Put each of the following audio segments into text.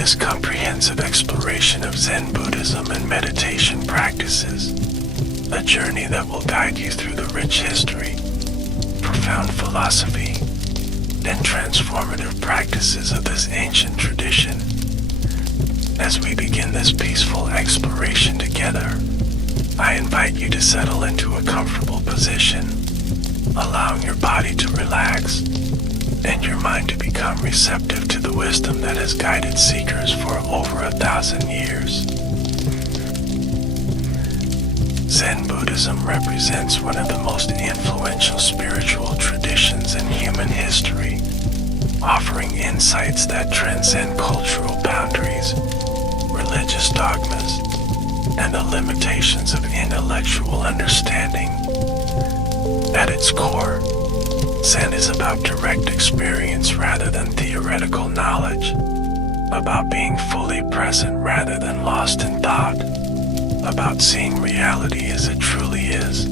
this comprehensive exploration of Zen Buddhism and meditation practices, a journey that will guide you through the rich history, profound philosophy, and transformative practices of this ancient tradition. As we begin this peaceful exploration together, I invite you to settle into a comfortable position, allowing your body to relax and your mind to become receptive to the wisdom that has guided seekers for over 1,000 years. Zen Buddhism represents one of the most influential spiritual traditions in human history, offering insights that transcend cultural boundaries, religious dogmas, and the limitations of intellectual understanding. At its core, Zen is about direct experience rather than theoretical knowledge, about being fully present rather than lost in thought, about seeing reality as it truly is,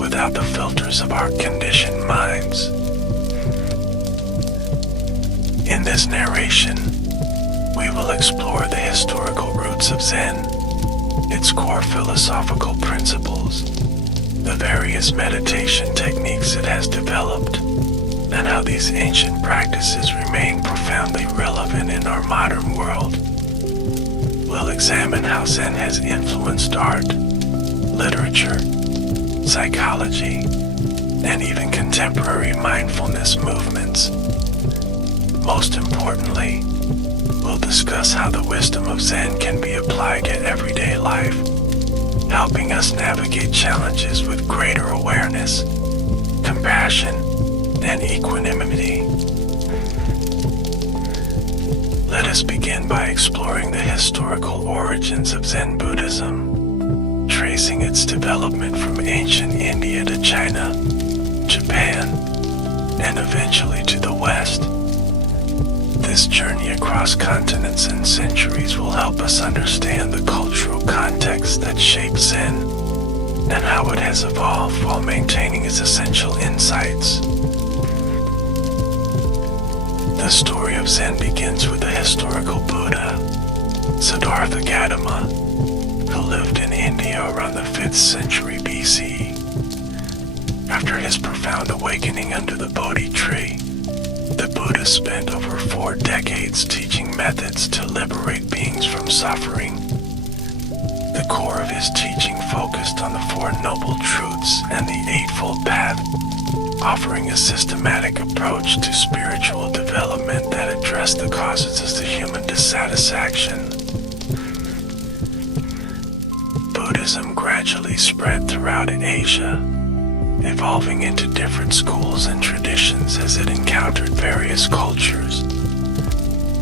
without the filters of our conditioned minds. In this narration, we will explore the historical roots of Zen, its core philosophical principles, the various meditation techniques it has developed, and how these ancient practices remain profoundly relevant in our modern world. We'll examine how Zen has influenced art, literature, psychology, and even contemporary mindfulness movements. Most importantly, we'll discuss how the wisdom of Zen can be applied to everyday life, helping us navigate challenges with greater awareness, compassion, and equanimity. Let us begin by exploring the historical origins of Zen Buddhism, tracing its development from ancient India to China, Japan, and eventually to the West. This journey across continents and centuries will help us understand the cultural context that shaped Zen and how it has evolved while maintaining its essential insights. The story of Zen begins with the historical Buddha, Siddhartha Gautama, who lived in India around the 5th century BC. After his profound awakening under the Bodhi tree, the Buddha spent over 4 decades teaching methods to liberate beings from suffering. The core of his teaching focused on the 4 Noble Truths and the Eightfold Path, offering a systematic approach to spiritual development that addressed the causes of the human dissatisfaction. Buddhism gradually spread throughout Asia, evolving into different schools and traditions as it encountered various cultures.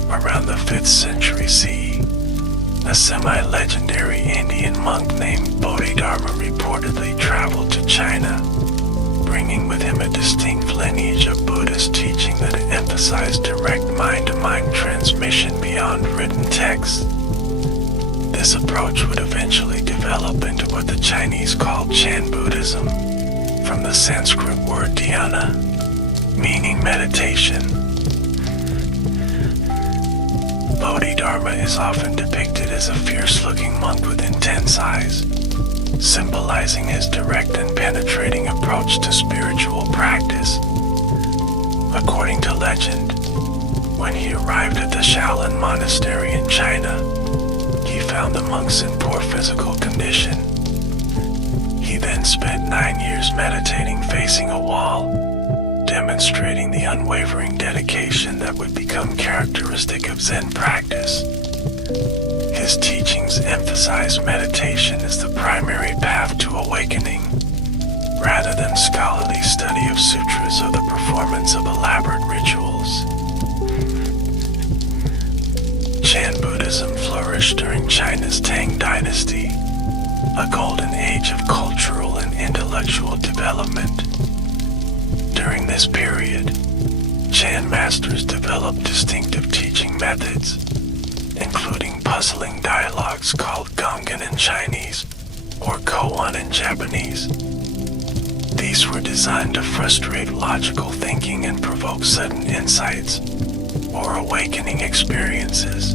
Around the 5th century CE, a semi-legendary Indian monk named Bodhidharma reportedly traveled to China, bringing with him a distinct lineage of Buddhist teaching that emphasized direct mind-to-mind transmission beyond written text. This approach would eventually develop into what the Chinese called Chan Buddhism, from the Sanskrit word dhyana, meaning meditation. Bodhidharma is often depicted as a fierce-looking monk with intense eyes, symbolizing his direct and penetrating approach to spiritual practice. According to legend, when he arrived at the Shaolin Monastery in China, he found the monks in poor physical condition. He then spent 9 years meditating facing a wall, demonstrating the unwavering dedication that would become characteristic of Zen practice. His teachings emphasize meditation as the primary path to awakening, rather than scholarly study of sutras or the performance of elaborate rituals. Chan Buddhism flourished during China's Tang Dynasty, a golden age of cultural and intellectual development. During this period, Chan masters developed distinctive teaching methods, including puzzling dialogues called Gongan in Chinese or Koan in Japanese. These were designed to frustrate logical thinking and provoke sudden insights or awakening experiences.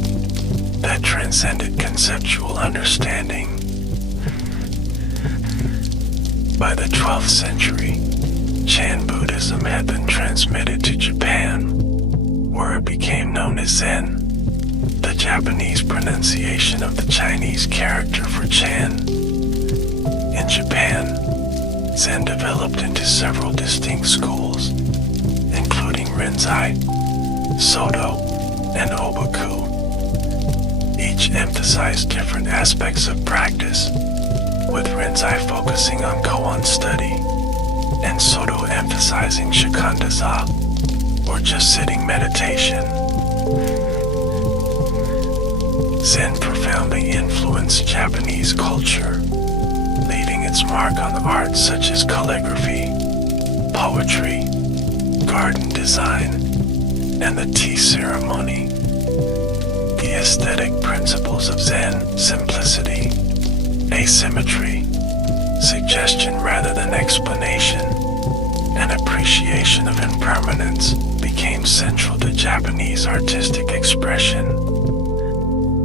that transcended conceptual understanding. By the 12th century, Zen Buddhism had been transmitted to Japan, where it became known as Zen, the Japanese pronunciation of the Chinese character for Chan. In Japan, Zen developed into several distinct schools, including Rinzai, Soto, and Obaku. Each emphasized different aspects of practice, with Rinzai focusing on koan study, and Soto emphasizing shikantaza, or just sitting meditation. Zen profoundly influenced Japanese culture, leaving its mark on arts such as calligraphy, poetry, garden design, and the tea ceremony. The aesthetic principles of Zen, simplicity, asymmetry, suggestion rather than explanation, and appreciation of impermanence became central to Japanese artistic expression.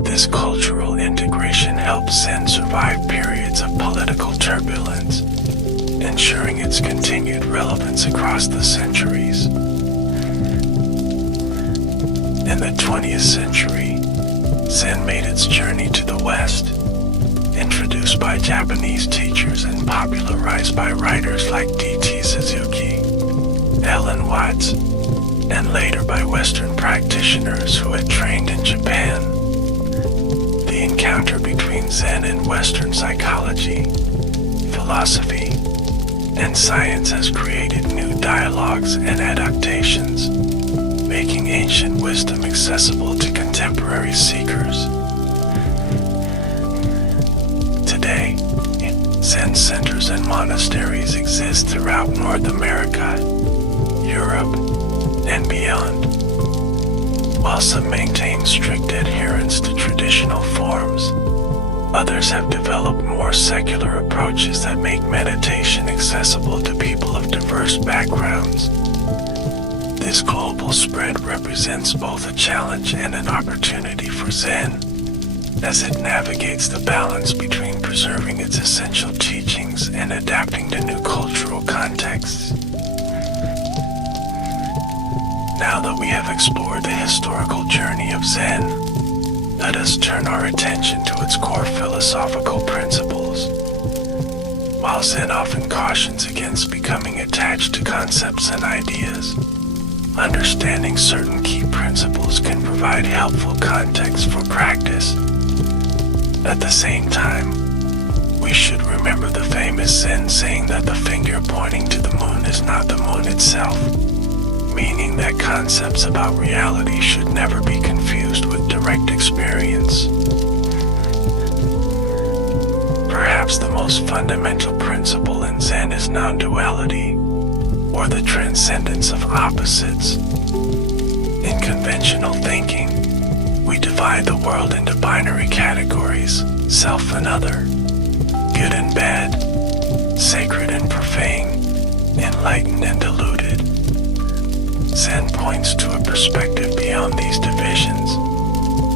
This cultural integration helped Zen survive periods of political turbulence, ensuring its continued relevance across the centuries. In the 20th century, Zen made its journey to the West, introduced by Japanese teachers and popularized by writers like D.T. Suzuki, Ellen Watts, and later by Western practitioners who had trained in Japan. The encounter between Zen and Western psychology, philosophy, and science has created new dialogues and adaptations, making ancient wisdom accessible to contemporary seekers. Today, Zen centers and monasteries exist throughout North America, Europe, and beyond. While some maintain strict adherence to traditional forms, others have developed more secular approaches that make meditation accessible to people of diverse backgrounds. This global spread represents both a challenge and an opportunity for Zen, as it navigates the balance between preserving its essential teachings and adapting to new cultural contexts. Now that we have explored the historical journey of Zen, let us turn our attention to its core philosophical principles. While Zen often cautions against becoming attached to concepts and ideas, understanding certain key principles can provide helpful context for practice. At the same time, we should remember the famous Zen saying that the finger pointing to the moon is not the moon itself, meaning that concepts about reality should never be confused with direct experience. Perhaps the most fundamental principle in Zen is non-duality, or the transcendence of opposites. In conventional thinking, we divide the world into binary categories, self and other, good and bad, sacred and profane, enlightened and deluded. Zen points to a perspective beyond these divisions,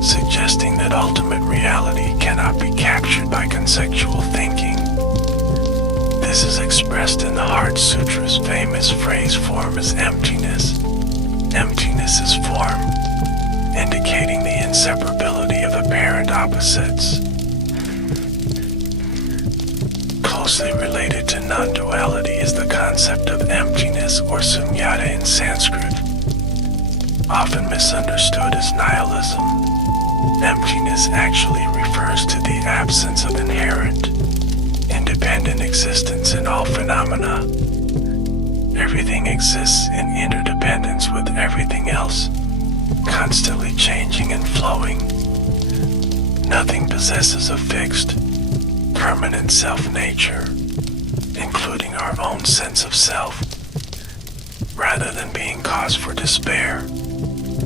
suggesting that ultimate reality cannot be captured by conceptual thinking. This is expressed in the Heart Sutra's famous phrase form as emptiness. Emptiness is form, indicating the inseparability of apparent opposites. Closely related to non-duality is the concept of emptiness or sunyata in Sanskrit. Often misunderstood as nihilism, emptiness actually refers to the absence of inherent, independent existence in all phenomena. Everything exists in interdependence with everything else, constantly changing and flowing. Nothing possesses a fixed, permanent self-nature, including our own sense of self. Rather than being cause for despair,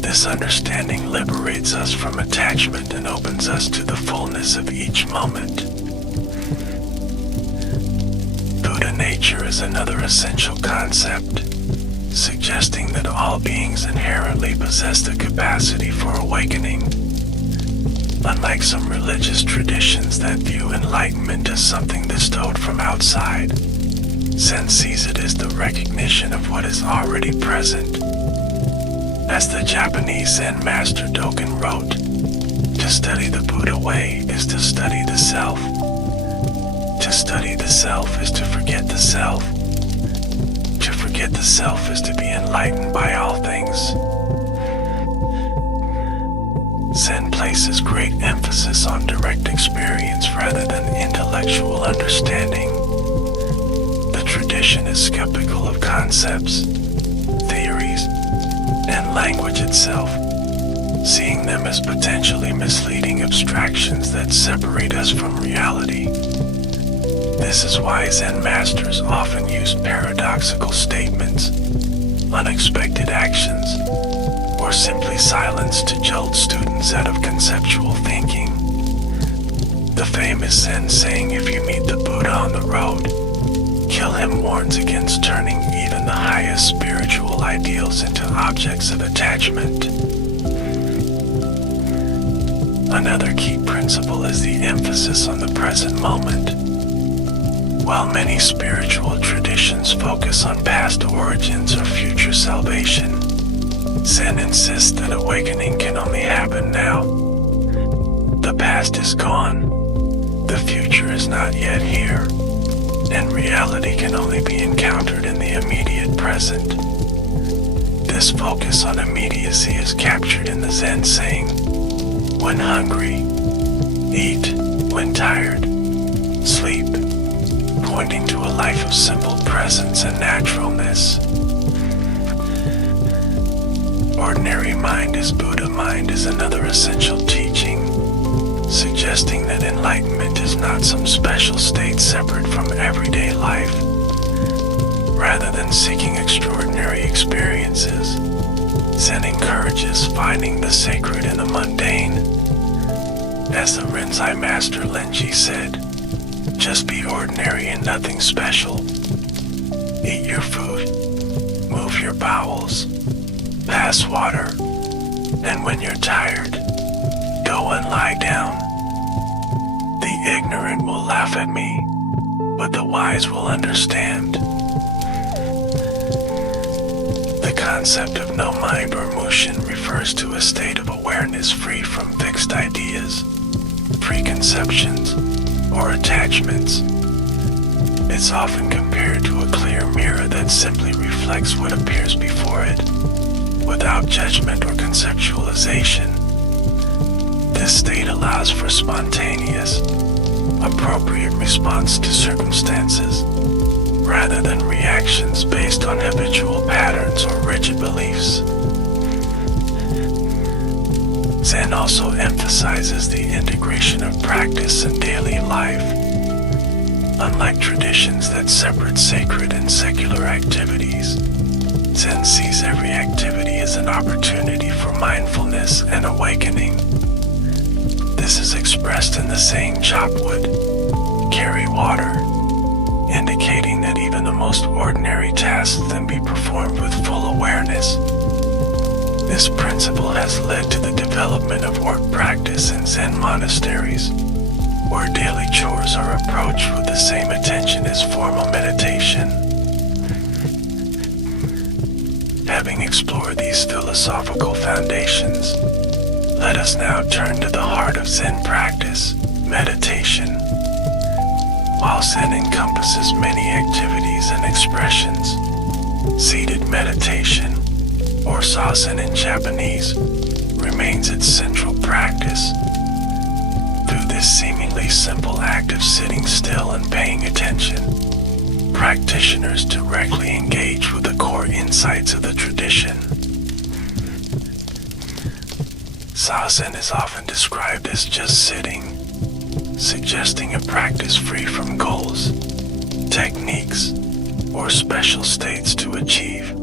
this understanding liberates us from attachment and opens us to the fullness of each moment. Buddha nature is another essential concept, suggesting that all beings inherently possess the capacity for awakening. Unlike some religious traditions that view enlightenment as something bestowed from outside, Zen sees it as the recognition of what is already present. As the Japanese Zen master Dogen wrote, to study the Buddha way is to study the self. To study the self is to forget the self. To forget the self is to be enlightened by all things. Zen places great emphasis on direct experience rather than intellectual understanding. The tradition is skeptical of concepts, theories, and language itself, seeing them as potentially misleading abstractions that separate us from reality. This is why Zen masters often use paradoxical statements, unexpected actions, or simply silence to jolt students out of conceptual thinking. The famous Zen saying, "If you meet the Buddha on the road, kill him," warns against turning even the highest spiritual ideals into objects of attachment. Another key principle is the emphasis on the present moment. While many spiritual traditions focus on past origins or future salvation, Zen insists that awakening can only happen now. The past is gone, the future is not yet here, and reality can only be encountered in the immediate present. This focus on immediacy is captured in the Zen saying, "When hungry, eat. When tired, sleep," pointing to a life of simple presence and naturalness. Ordinary mind is Buddha mind is another essential teaching, suggesting that enlightenment is not some special state separate from everyday life. Rather than seeking extraordinary experiences, Zen encourages finding the sacred in the mundane. As the Rinzai master Lenji said, "Just be ordinary and nothing special. Eat your food, move your bowels, pass water, and when you're tired, go and lie down. The ignorant will laugh at me, but the wise will understand." The concept of no mind or mushin refers to a state of awareness free from fixed ideas, preconceptions, or attachments. It's often compared to a clear mirror that simply reflects what appears before it, without judgment or conceptualization. This state allows for spontaneous, appropriate response to circumstances, rather than reactions based on habitual patterns or rigid beliefs. Zen also emphasizes the integration of practice in daily life. Unlike traditions that separate sacred and secular activities, Zen sees every activity as an opportunity for mindfulness and awakening. This is expressed in the saying "chop wood, carry water," indicating that even the most ordinary tasks can be performed with full awareness. This principle has led to the development of work practice in Zen monasteries, where daily chores are approached with the same attention as formal meditation. Having explored these philosophical foundations, let us now turn to the heart of Zen practice, meditation. While Zen encompasses many activities and expressions, seated meditation, or Zazen in Japanese, remains its central practice. Through this seemingly simple act of sitting still and paying attention, practitioners directly engage with the core insights of the tradition. Zazen is often described as just sitting, suggesting a practice free from goals, techniques, or special states to achieve.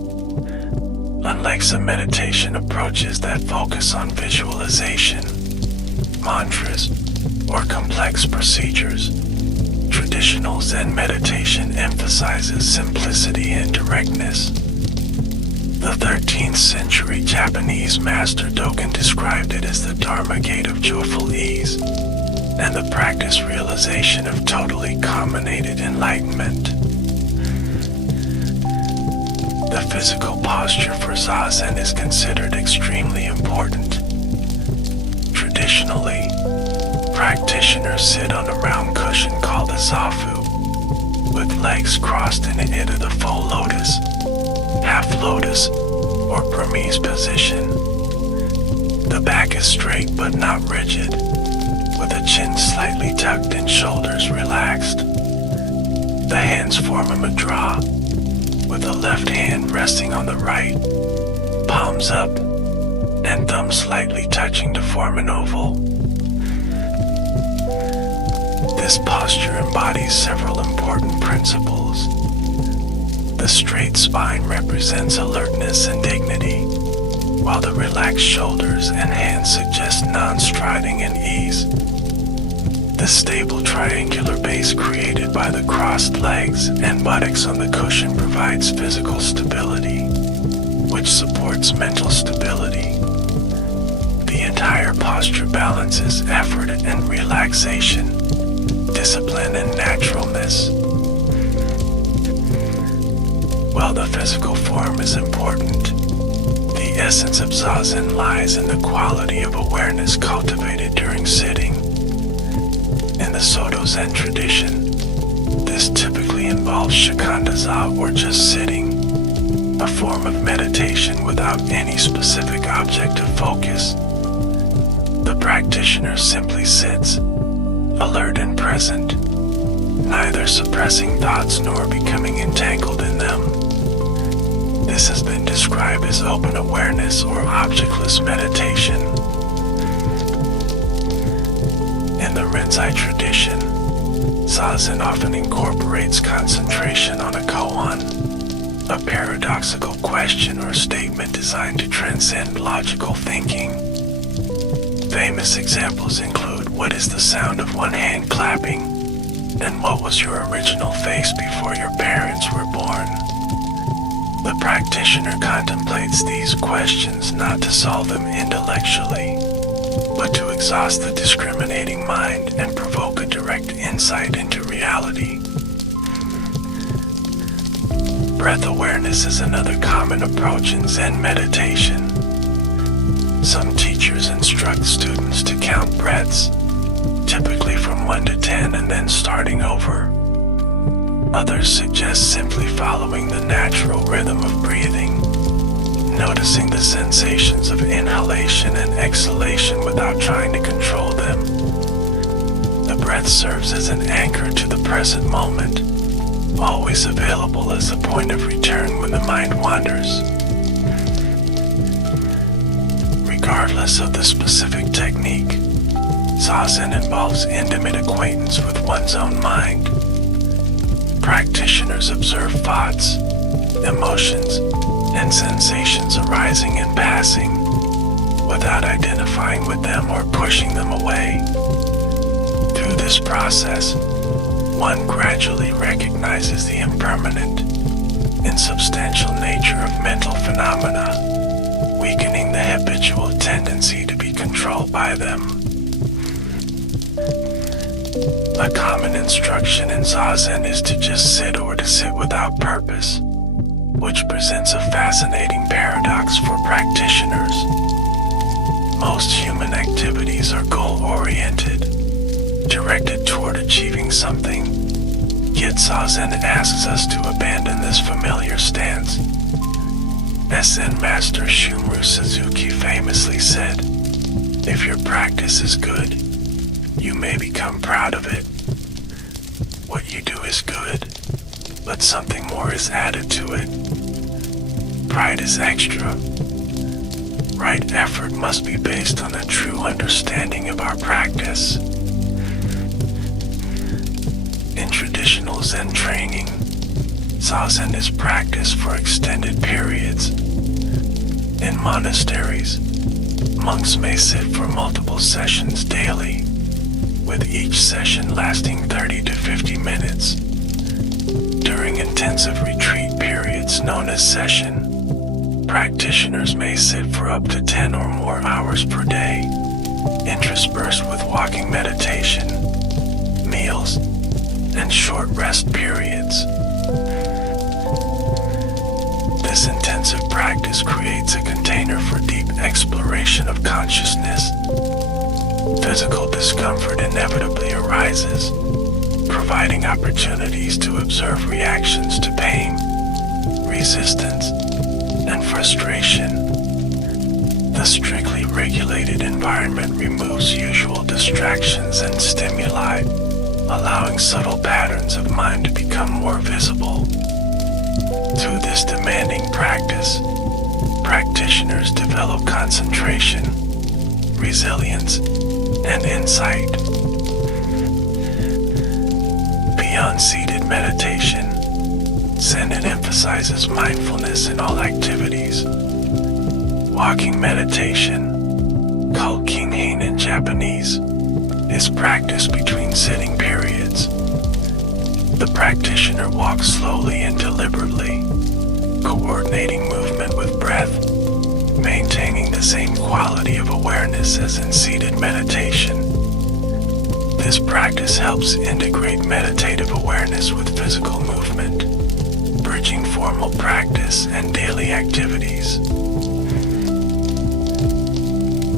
Unlike some meditation approaches that focus on visualization, mantras, or complex procedures, traditional Zen meditation emphasizes simplicity and directness. The 13th century Japanese master Dogen described it as the Dharma gate of joyful ease, and the practice realization of totally culminated enlightenment. The physical posture for Zazen is considered extremely important. Traditionally, practitioners sit on a round cushion called a zafu, with legs crossed in either the full lotus, half lotus, or Burmese position. The back is straight but not rigid, with the chin slightly tucked and shoulders relaxed. The hands form a mudra, with the left hand resting on the right, palms up, and thumbs slightly touching to form an oval. This posture embodies several important principles. The straight spine represents alertness and dignity, while the relaxed shoulders and hands suggest non-striding and ease. The stable triangular base created by the crossed legs and buttocks on the cushion provides physical stability, which supports mental stability. The entire posture balances effort and relaxation, discipline and naturalness. While the physical form is important, the essence of Zazen lies in the quality of awareness cultivated during sitting. In the Soto Zen tradition, this typically involves shikantaza or just sitting, a form of meditation without any specific object of focus. The practitioner simply sits, alert and present, neither suppressing thoughts nor becoming entangled in them. This has been described as open awareness or objectless meditation. In the Rinzai tradition, Zazen often incorporates concentration on a koan, a paradoxical question or statement designed to transcend logical thinking. Famous examples include, what is the sound of one hand clapping? And what was your original face before your parents were born? The practitioner contemplates these questions not to solve them intellectually, but to exhaust the discriminating mind and provoke a direct insight into reality. Breath awareness is another common approach in Zen meditation. Some teachers instruct students to count breaths, typically from 1 to 10 and then starting over. Others suggest simply following the natural rhythm of breathing, noticing the sensations of inhalation and exhalation without trying to control them. The breath serves as an anchor to the present moment, always available as a point of return when the mind wanders. Regardless of the specific technique, Zazen involves intimate acquaintance with one's own mind. Practitioners observe thoughts, emotions, and sensations arising and passing, without identifying with them or pushing them away. Through this process, one gradually recognizes the impermanent, insubstantial nature of mental phenomena, weakening the habitual tendency to be controlled by them. A common instruction in Zazen is to just sit or to sit without purpose, which presents a fascinating paradox for practitioners. Most human activities are goal-oriented, directed toward achieving something, yet Zazen asks us to abandon this familiar stance. As Zen Master Shumru Suzuki famously said, "If your practice is good, you may become proud of it. What you do is good, but something more is added to it. Pride is extra. Right effort must be based on a true understanding of our practice." In traditional Zen training, Zazen is practiced for extended periods. In monasteries, monks may sit for multiple sessions daily, with each session lasting 30 to 50 minutes. During intensive retreat periods known as session, practitioners may sit for up to 10 or more hours per day, interspersed with walking meditation, meals, and short rest periods. This intensive practice creates a container for deep exploration of consciousness. Physical discomfort inevitably arises, providing opportunities to observe reactions to pain, resistance, and frustration. The strictly regulated environment removes usual distractions and stimuli, allowing subtle patterns of mind to become more visible. Through this demanding practice, practitioners develop concentration, resilience, and insight. Beyond seated meditation, Zen emphasizes mindfulness in all activities. Walking meditation, called kinhin in Japanese, is practiced between sitting periods. The practitioner walks slowly and deliberately, coordinating movement with breath, maintaining the same quality of awareness as in seated meditation. This practice helps integrate meditative awareness with physical movement, bridging formal practice and daily activities.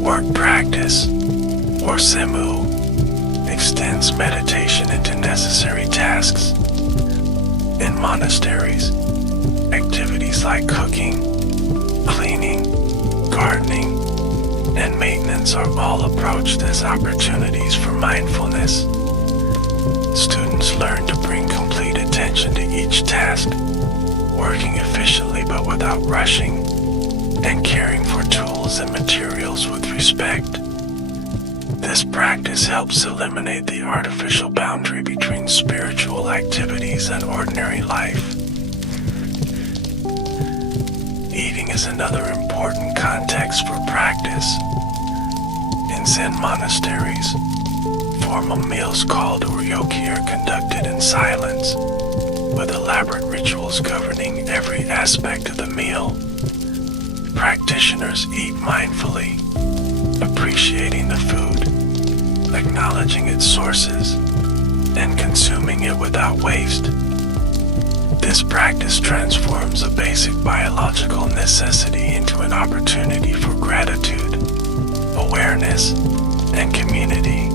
Work practice, or semu, extends meditation into necessary tasks. In monasteries, activities like cooking, cleaning, gardening, and maintenance are all approached as opportunities for mindfulness. Students learn to bring complete attention to each task, working efficiently but without rushing, and caring for tools and materials with respect. This practice helps eliminate the artificial boundary between spiritual activities and ordinary life. Eating is another important context for practice. In Zen monasteries, formal meals called uryoki are conducted in silence, with elaborate rituals governing every aspect of the meal. Practitioners eat mindfully, appreciating the food, acknowledging its sources, and consuming it without waste. This practice transforms a basic biological necessity into an opportunity for gratitude, awareness, and community.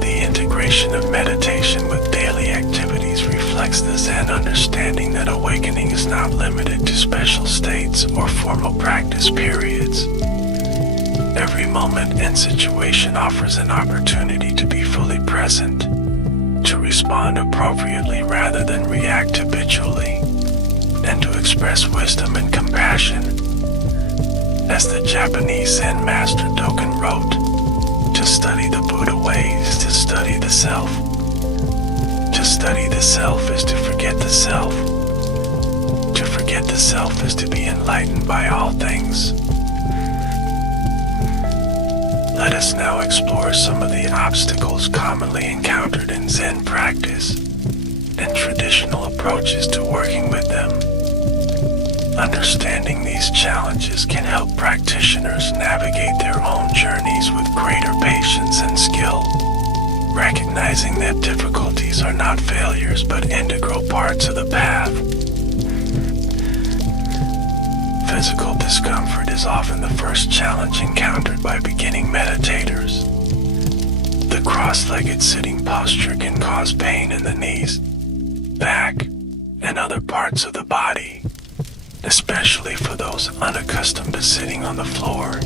The integration of meditation with daily activities reflects the Zen understanding that awakening is not limited to special states or formal practice periods. Every moment and situation offers an opportunity to be fully present, to respond appropriately rather than react habitually, and to express wisdom and compassion. As the Japanese Zen master Dogen wrote, to study the Buddha way is to study the self. To study the self is to forget the self. To forget the self is to be enlightened by all things. Let us now explore some of the obstacles commonly encountered in Zen practice and traditional approaches to working with them. Understanding these challenges can help practitioners navigate their own journeys with greater patience and skill, recognizing that difficulties are not failures but integral parts of the path. Physical discomfort is often the first challenge encountered by beginning meditators. The cross-legged sitting posture can cause pain in the knees, back, and other parts of the body, especially for those unaccustomed to sitting on the floor.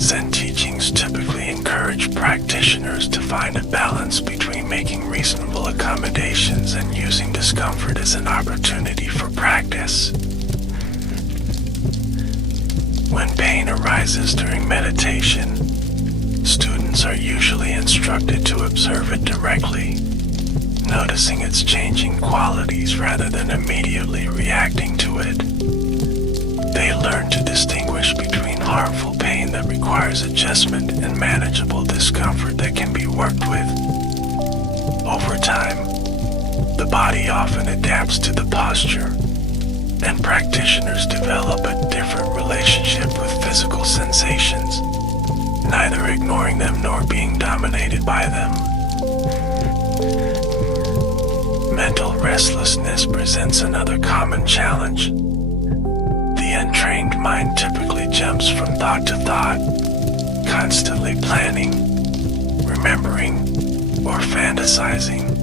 Zen teachings typically encourage practitioners to find a balance between making reasonable accommodations and using discomfort as an opportunity for practice. When pain arises during meditation, students are usually instructed to observe it directly, noticing its changing qualities rather than immediately reacting to it. They learn to distinguish between harmful pain that requires adjustment and manageable discomfort that can be worked with. Over time, the body often adapts to the posture, and practitioners develop a different relationship with physical sensations, neither ignoring them nor being dominated by them. Mental restlessness presents another common challenge. The untrained mind typically jumps from thought to thought, constantly planning, remembering, or fantasizing.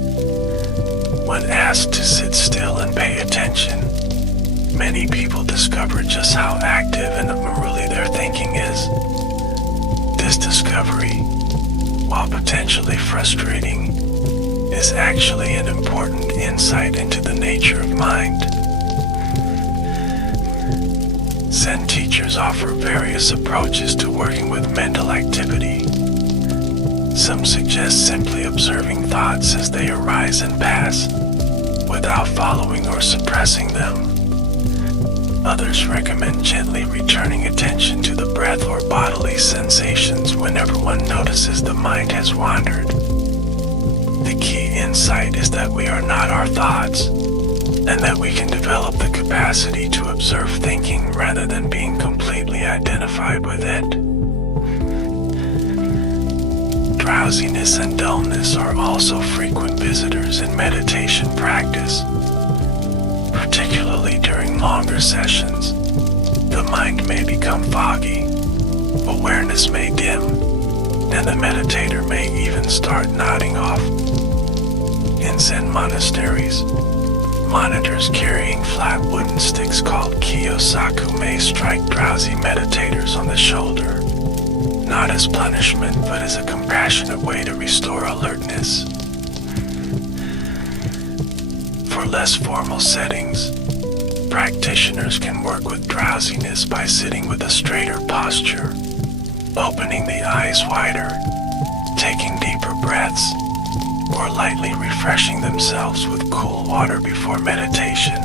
When asked to sit still and pay attention, many people discover just how active and unruly their thinking is. This discovery, while potentially frustrating, is actually an important insight into the nature of mind. Zen teachers offer various approaches to working with mental activity. Some suggest simply observing thoughts as they arise and pass, without following or suppressing them. Others recommend gently returning attention to the breath or bodily sensations whenever one notices the mind has wandered. The key insight is that we are not our thoughts, and that we can develop the capacity to observe thinking rather than being completely identified with it. Drowsiness and dullness are also frequent visitors in meditation practice. Particularly during longer sessions, the mind may become foggy, awareness may dim, and the meditator may even start nodding off. In Zen monasteries, monitors carrying flat wooden sticks called kiyosaku may strike drowsy meditators on the shoulder, not as punishment but as a compassionate way to restore alertness. For less formal settings, practitioners can work with drowsiness by sitting with a straighter posture, opening the eyes wider, taking deeper breaths, or lightly refreshing themselves with cool water before meditation.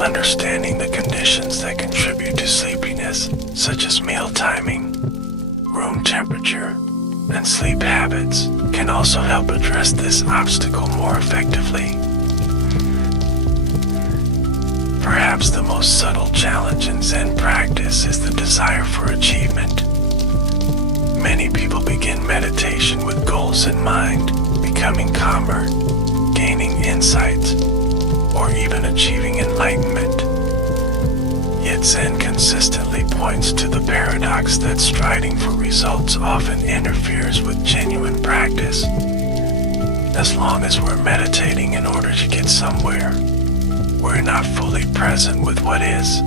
Understanding the conditions that contribute to sleepiness, such as meal timing, room temperature, and sleep habits, can also help address this obstacle more effectively. Perhaps the most subtle challenge in Zen practice is the desire for achievement. Many people begin meditation with goals in mind, becoming calmer, gaining insights, or even achieving enlightenment. Yet Zen consistently points to the paradox that striving for results often interferes with genuine practice. As long as we're meditating in order to get somewhere, we're not fully present with what is.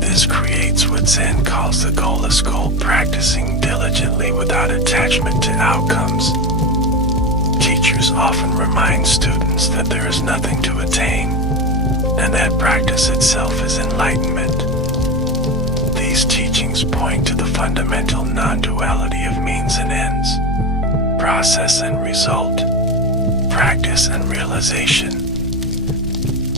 This creates what Zen calls the goalless goal, practicing diligently without attachment to outcomes. Teachers often remind students that there is nothing to attain, and that practice itself is enlightenment. These teachings point to the fundamental non-duality of means and ends, process and result, practice and realization.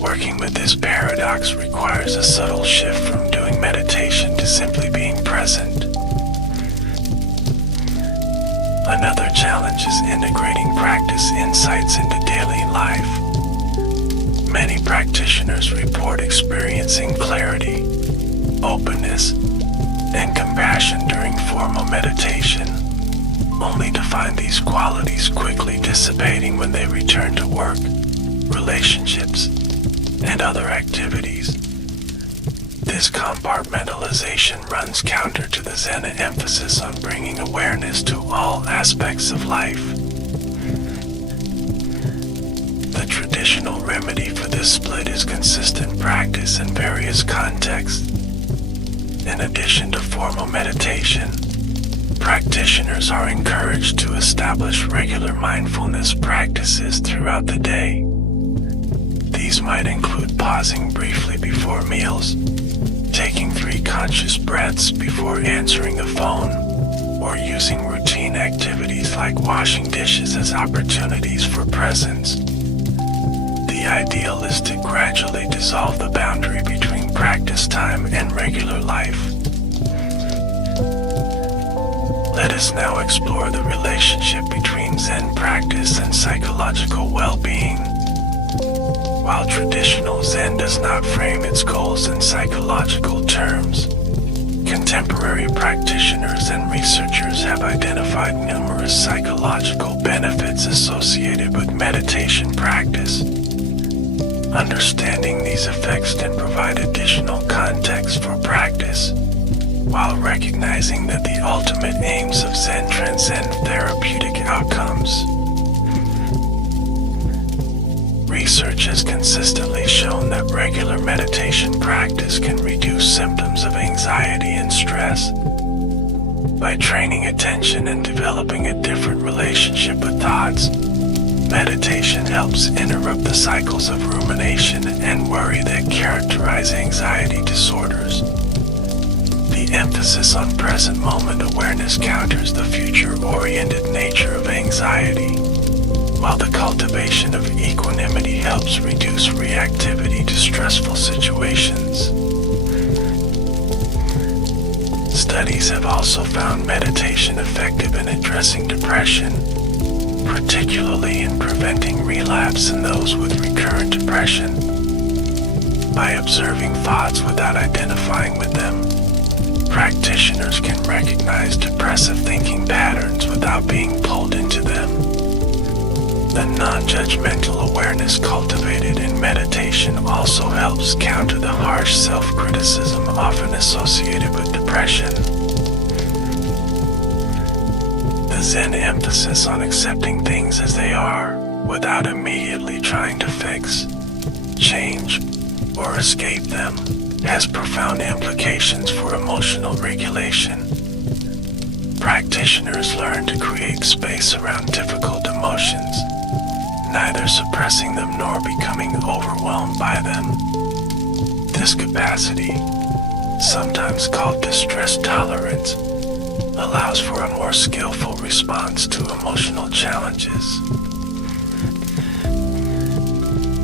Working with this paradox requires a subtle shift from doing meditation to simply being present. Another challenge is integrating practice insights into daily life. Many practitioners report experiencing clarity, openness, and compassion during formal meditation, only to find these qualities quickly dissipating when they return to work, relationships, and other activities. This compartmentalization runs counter to the Zen emphasis on bringing awareness to all aspects of life. The traditional remedy for this split is consistent practice in various contexts. In addition to formal meditation, practitioners are encouraged to establish regular mindfulness practices throughout the day. These might include pausing briefly before meals, taking 3 conscious breaths before answering the phone, or using routine activities like washing dishes as opportunities for presence. The ideal is to gradually dissolve the boundary between practice time and regular life. Let us now explore the relationship between Zen practice and psychological well-being. While traditional Zen does not frame its goals in psychological terms, contemporary practitioners and researchers have identified numerous psychological benefits associated with meditation practice. Understanding these effects can provide additional context for practice, while recognizing that the ultimate aims of Zen transcend therapeutic outcomes. Research has consistently shown that regular meditation practice can reduce symptoms of anxiety and stress. By training attention and developing a different relationship with thoughts, meditation helps interrupt the cycles of rumination and worry that characterize anxiety disorders. The emphasis on present moment awareness counters the future-oriented nature of anxiety, while the cultivation of equanimity helps reduce reactivity to stressful situations. Studies have also found meditation effective in addressing depression, particularly in preventing relapse in those with recurrent depression. By observing thoughts without identifying with them, practitioners can recognize depressive thinking patterns without being pulled into them. The non-judgmental awareness cultivated in meditation also helps counter the harsh self-criticism often associated with depression. The Zen emphasis on accepting things as they are without immediately trying to fix, change, or escape them has profound implications for emotional regulation. Practitioners learn to create space around difficult emotions, neither suppressing them nor becoming overwhelmed by them. This capacity, sometimes called distress tolerance, allows for a more skillful response to emotional challenges.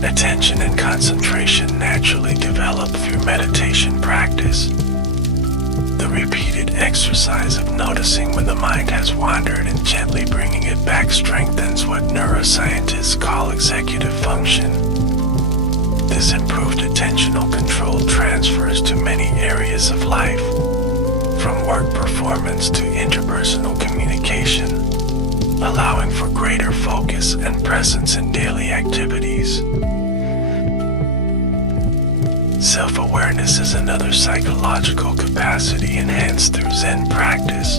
Attention and concentration naturally develop through meditation practice. The repeated exercise of noticing when the mind has wandered and gently bringing it back strengthens what neuroscientists call executive function. This improved attentional control transfers to many areas of life, from work performance to interpersonal communication, allowing for greater focus and presence in daily activities. Self-awareness is another psychological capacity enhanced through Zen practice.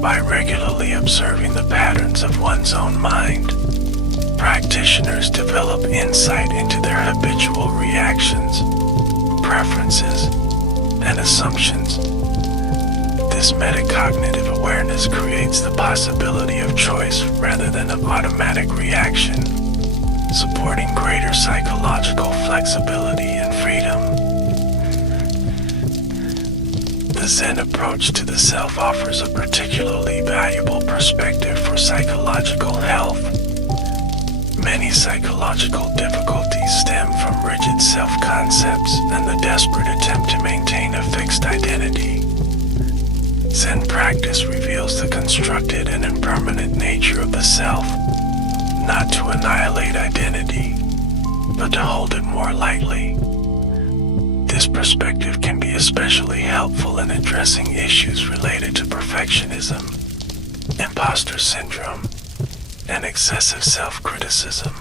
By regularly observing the patterns of one's own mind, practitioners develop insight into their habitual reactions, preferences, and assumptions. This metacognitive awareness creates the possibility of choice rather than an automatic reaction, supporting greater psychological flexibility and freedom. The Zen approach to the self offers a particularly valuable perspective for psychological health. Many psychological difficulties stem from rigid self-concepts and the desperate attempt to maintain a fixed identity. Zen practice reveals the constructed and impermanent nature of the self, not to annihilate identity, but to hold it more lightly. This perspective can be especially helpful in addressing issues related to perfectionism, imposter syndrome, and excessive self-criticism.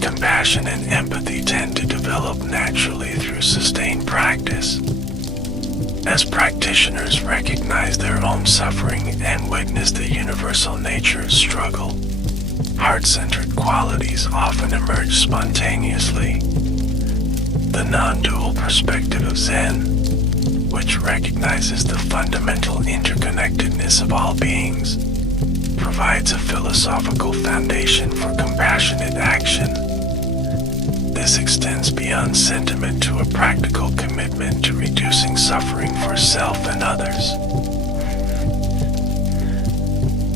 Compassion and empathy tend to develop naturally through sustained practice. As practitioners recognize their own suffering and witness the universal nature of struggle, heart-centered qualities often emerge spontaneously. The non-dual perspective of Zen, which recognizes the fundamental interconnectedness of all beings, provides a philosophical foundation for compassionate action. This extends beyond sentiment to a practical commitment to reducing suffering for self and others.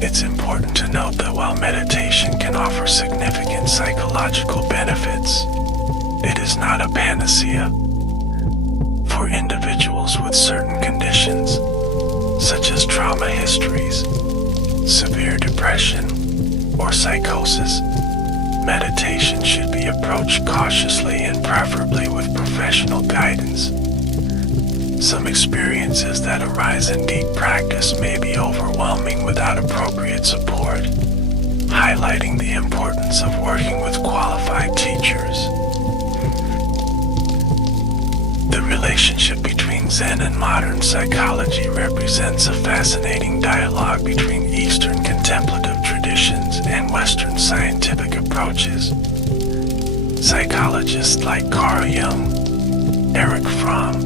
It's important to note that while meditation can offer significant psychological benefits, it is not a panacea. For individuals with certain conditions, such as trauma histories, severe depression, or psychosis, Meditation should be approached cautiously and preferably with professional guidance. Some experiences that arise in deep practice may be overwhelming without appropriate support, highlighting the importance of working with qualified teachers. The relationship between Zen and modern psychology represents a fascinating dialogue between Eastern contemplative traditions and Western scientific approaches. Psychologists like Carl Jung, Erich Fromm,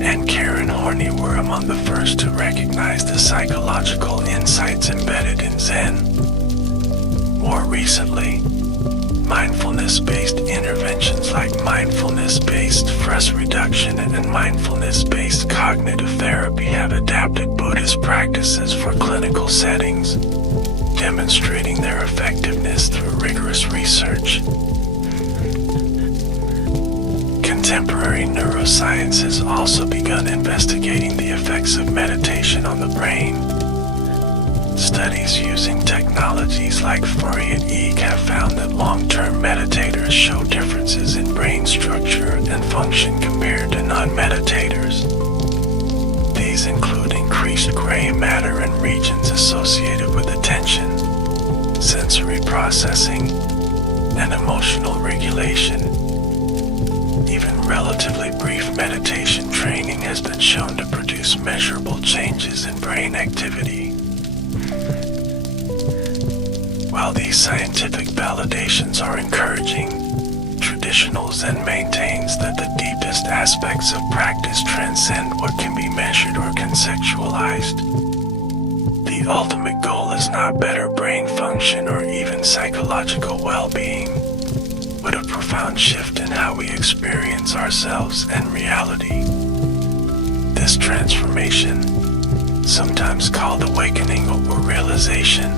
and Karen Horney were among the first to recognize the psychological insights embedded in Zen. More recently, mindfulness-based interventions like mindfulness-based stress reduction and mindfulness-based cognitive therapy have adapted Buddhist practices for clinical settings, demonstrating their effectiveness through rigorous research. Contemporary neuroscience has also begun investigating the effects of meditation on the brain. Studies using technologies like Fourier-EEG have found that long-term meditators show differences in brain structure and function compared to non-meditators. These include increased gray matter in regions associated with attention, sensory processing, and emotional regulation. Even relatively brief meditation training has been shown to produce measurable changes in brain activity. While these scientific validations are encouraging, traditional Zen maintains that the deepest aspects of practice transcend what can be measured or conceptualized. The ultimate goal is not better brain function or even psychological well-being, but a profound shift in how we experience ourselves and reality. This transformation, sometimes called awakening or realization,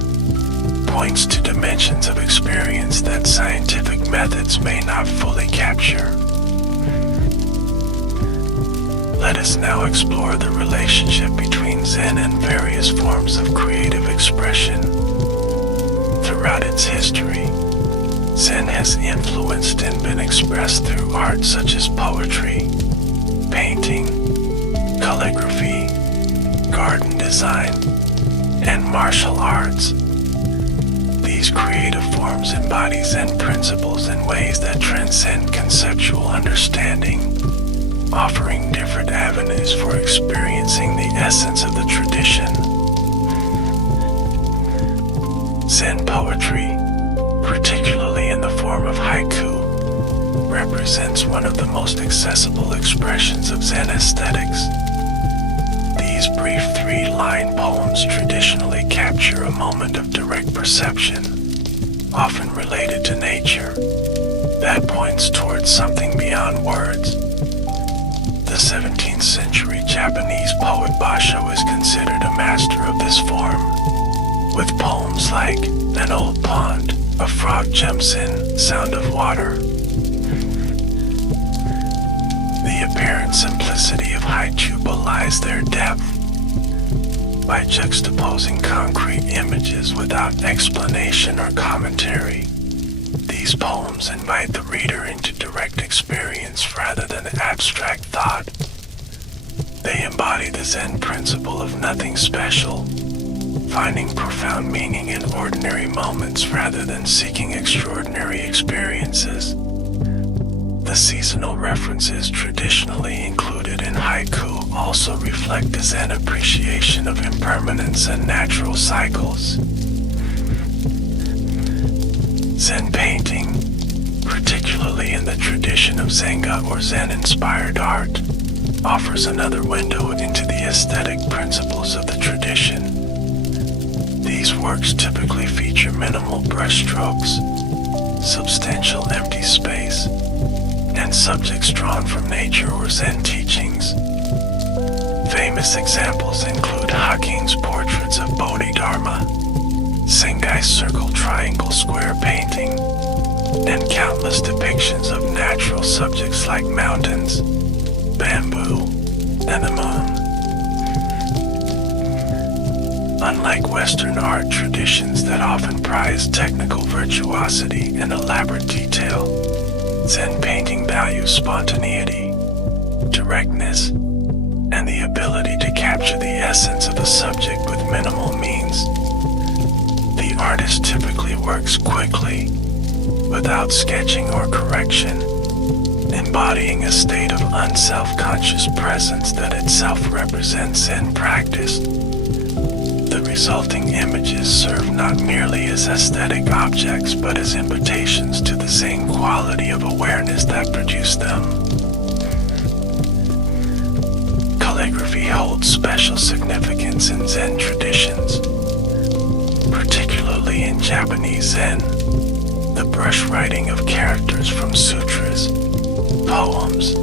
points to dimensions of experience that scientific methods may not fully capture. Let us now explore the relationship between Zen and various forms of creative expression. Throughout its history, Zen has influenced and been expressed through art such as poetry, painting, calligraphy, garden design, and martial arts. These creative forms embody Zen principles in ways that transcend conceptual understanding, offering different avenues for experiencing the essence of the tradition. Zen poetry, particularly in the form of haiku, represents one of the most accessible expressions of Zen aesthetics. These brief three-line poems traditionally capture a moment of direct perception, often related to nature, that points towards something beyond words. The 17th century Japanese poet Basho is considered a master of this form, with poems like An Old Pond, A Frog Jumps In, Sound of Water. The apparent simplicity of haiku belies their depth. By juxtaposing concrete images without explanation or commentary, these poems invite the reader into direct experience rather than abstract thought. They embody the Zen principle of nothing special, finding profound meaning in ordinary moments rather than seeking extraordinary experiences. The seasonal references traditionally included in haiku also reflect a Zen appreciation of impermanence and natural cycles. Zen painting, particularly in the tradition of Zenga or Zen-inspired art, offers another window into the aesthetic principles of the tradition. These works typically feature minimal brushstrokes, substantial empty space, and subjects drawn from nature or Zen teachings. Famous examples include Hakuin's portraits of Bodhidharma, Sengai's circle, triangle, square painting, and countless depictions of natural subjects like mountains, bamboo, and the moon. Unlike Western art traditions that often prize technical virtuosity and elaborate detail, Zen painting values spontaneity, directness, and the ability to capture the essence of a subject with minimal means. The artist typically works quickly, without sketching or correction, embodying a state of unself-conscious presence that itself represents Zen practice. The resulting images serve not merely as aesthetic objects but as invitations to the same quality of awareness that produced them. Calligraphy holds special significance in Zen traditions, particularly in Japanese Zen. The brush writing of characters from sutras, poems,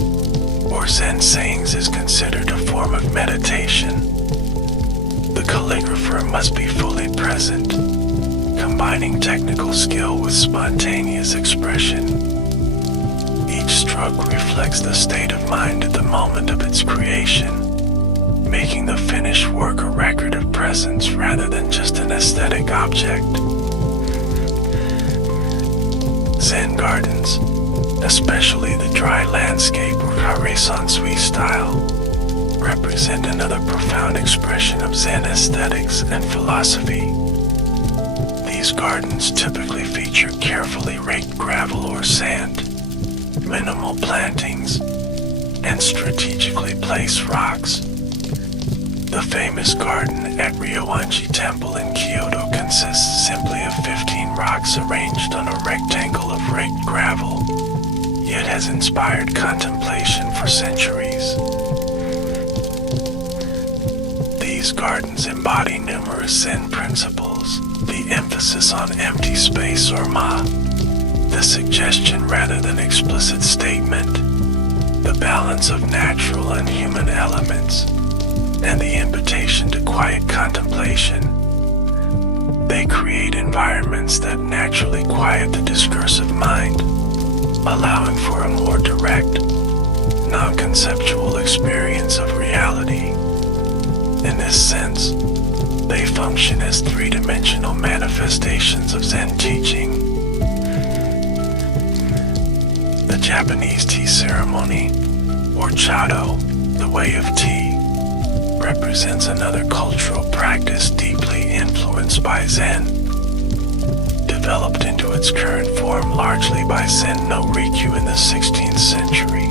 or Zen sayings is considered a form of meditation. The calligrapher must be fully present, combining technical skill with spontaneous expression. Each stroke reflects the state of mind at the moment of its creation, making the finished work a record of presence rather than just an aesthetic object. Zen gardens, especially the dry landscape or kare-sansui style, represent another profound expression of Zen aesthetics and philosophy. These gardens typically feature carefully raked gravel or sand, minimal plantings, and strategically placed rocks. The famous garden at Ryoanji Temple in Kyoto consists simply of 15 rocks arranged on a rectangle of raked gravel, yet has inspired contemplation for centuries. These gardens embody numerous Zen principles, the emphasis on empty space or ma, the suggestion rather than explicit statement, the balance of natural and human elements, and the invitation to quiet contemplation. They create environments that naturally quiet the discursive mind, allowing for a more direct, non-conceptual experience of reality. In this sense, they function as three-dimensional manifestations of Zen teaching. The Japanese tea ceremony, or chado, the way of tea, represents another cultural practice deeply influenced by Zen. Developed into its current form largely by Zen no Rikyu in the 16th century,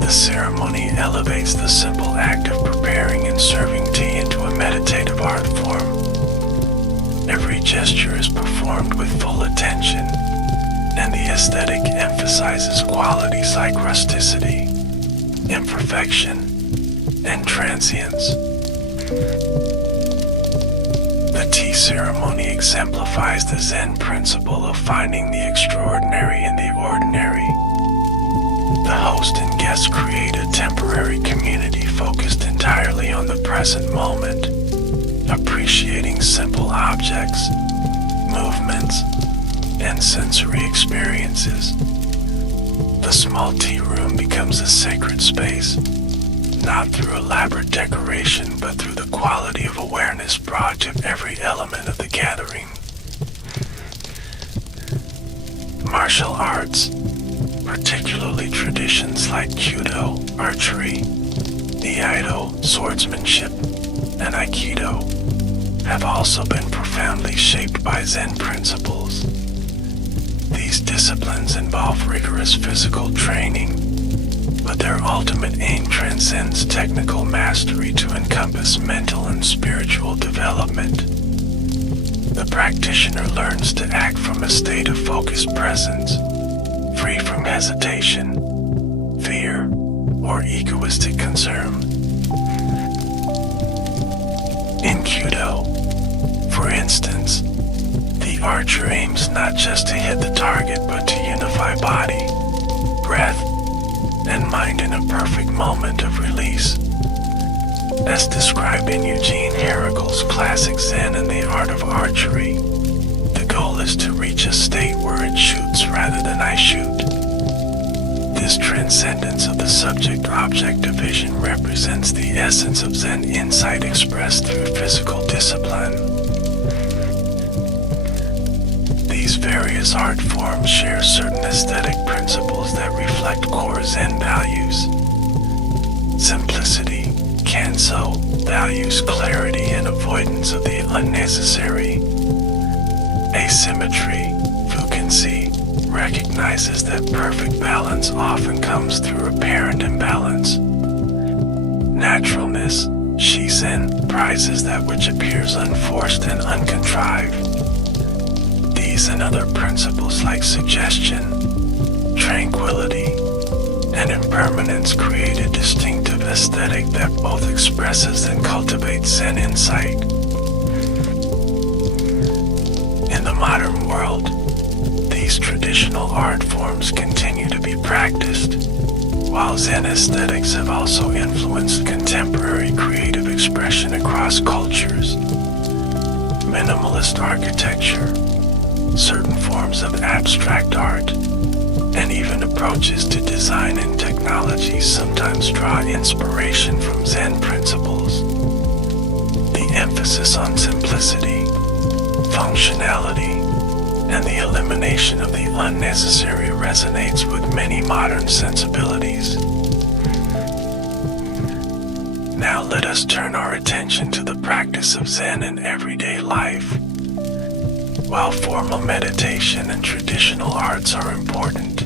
the ceremony elevates the simple act of preparing and serving tea into a meditative art form. Every gesture is performed with full attention, and the aesthetic emphasizes qualities like rusticity, imperfection, and transience. The tea ceremony exemplifies the Zen principle of finding the extraordinary in the ordinary. The host and guests create a temporary community focused entirely on the present moment, appreciating simple objects, movements, and sensory experiences. The small tea room becomes a sacred space, not through elaborate decoration, but through the quality of awareness brought to every element of the gathering. Martial arts, particularly traditions like Kyudo, archery, Iaido, swordsmanship, and Aikido, have also been profoundly shaped by Zen principles. These disciplines involve rigorous physical training, but their ultimate aim transcends technical mastery to encompass mental and spiritual development. The practitioner learns to act from a state of focused presence, free from hesitation, fear, or egoistic concern. In Kyudo, for instance, the archer aims not just to hit the target but to unify body, breath, and mind in a perfect moment of release. As described in Eugene Herrigel's classic Zen and the Art of Archery, the goal is to reach a state where it shoots rather than I shoot. This transcendence of the subject-object division represents the essence of Zen insight expressed through physical discipline. These various art forms share certain aesthetic principles that reflect core Zen values. Simplicity, Kanso, values clarity and avoidance of the unnecessary. Asymmetry, Fukansi, recognizes that perfect balance often comes through apparent imbalance. Naturalness, Shizen, prizes that which appears unforced and uncontrived. These and other principles like suggestion, tranquility, and impermanence create a distinctive aesthetic that both expresses and cultivates Zen insight. In the modern world, these traditional art forms continue to be practiced, while Zen aesthetics have also influenced contemporary creative expression across cultures. Minimalist architecture, certain forms of abstract art, and even approaches to design and technology sometimes draw inspiration from Zen principles. The emphasis on simplicity, functionality, and the elimination of the unnecessary resonates with many modern sensibilities. Now let us turn our attention to the practice of Zen in everyday life. While formal meditation and traditional arts are important,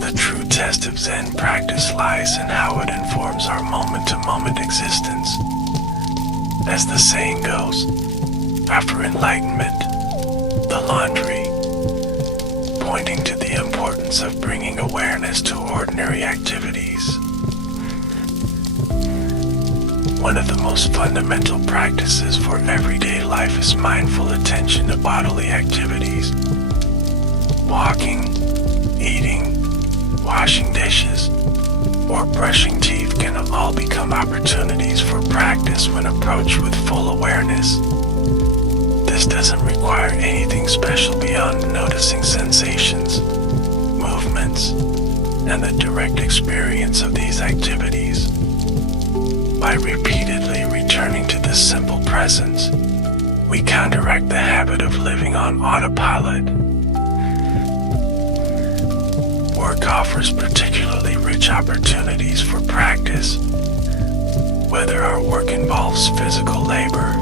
the true test of Zen practice lies in how it informs our moment-to-moment existence. As the saying goes, after enlightenment, the laundry, pointing to the importance of bringing awareness to ordinary activities. One of the most fundamental practices for everyday life is mindful attention to bodily activities. Walking, eating, washing dishes, or brushing teeth can all become opportunities for practice when approached with full awareness. This doesn't require anything special beyond noticing sensations, movements, and the direct experience of these activities. By repeatedly returning to this simple presence, we counteract the habit of living on autopilot. Work offers particularly rich opportunities for practice. Whether our work involves physical labor,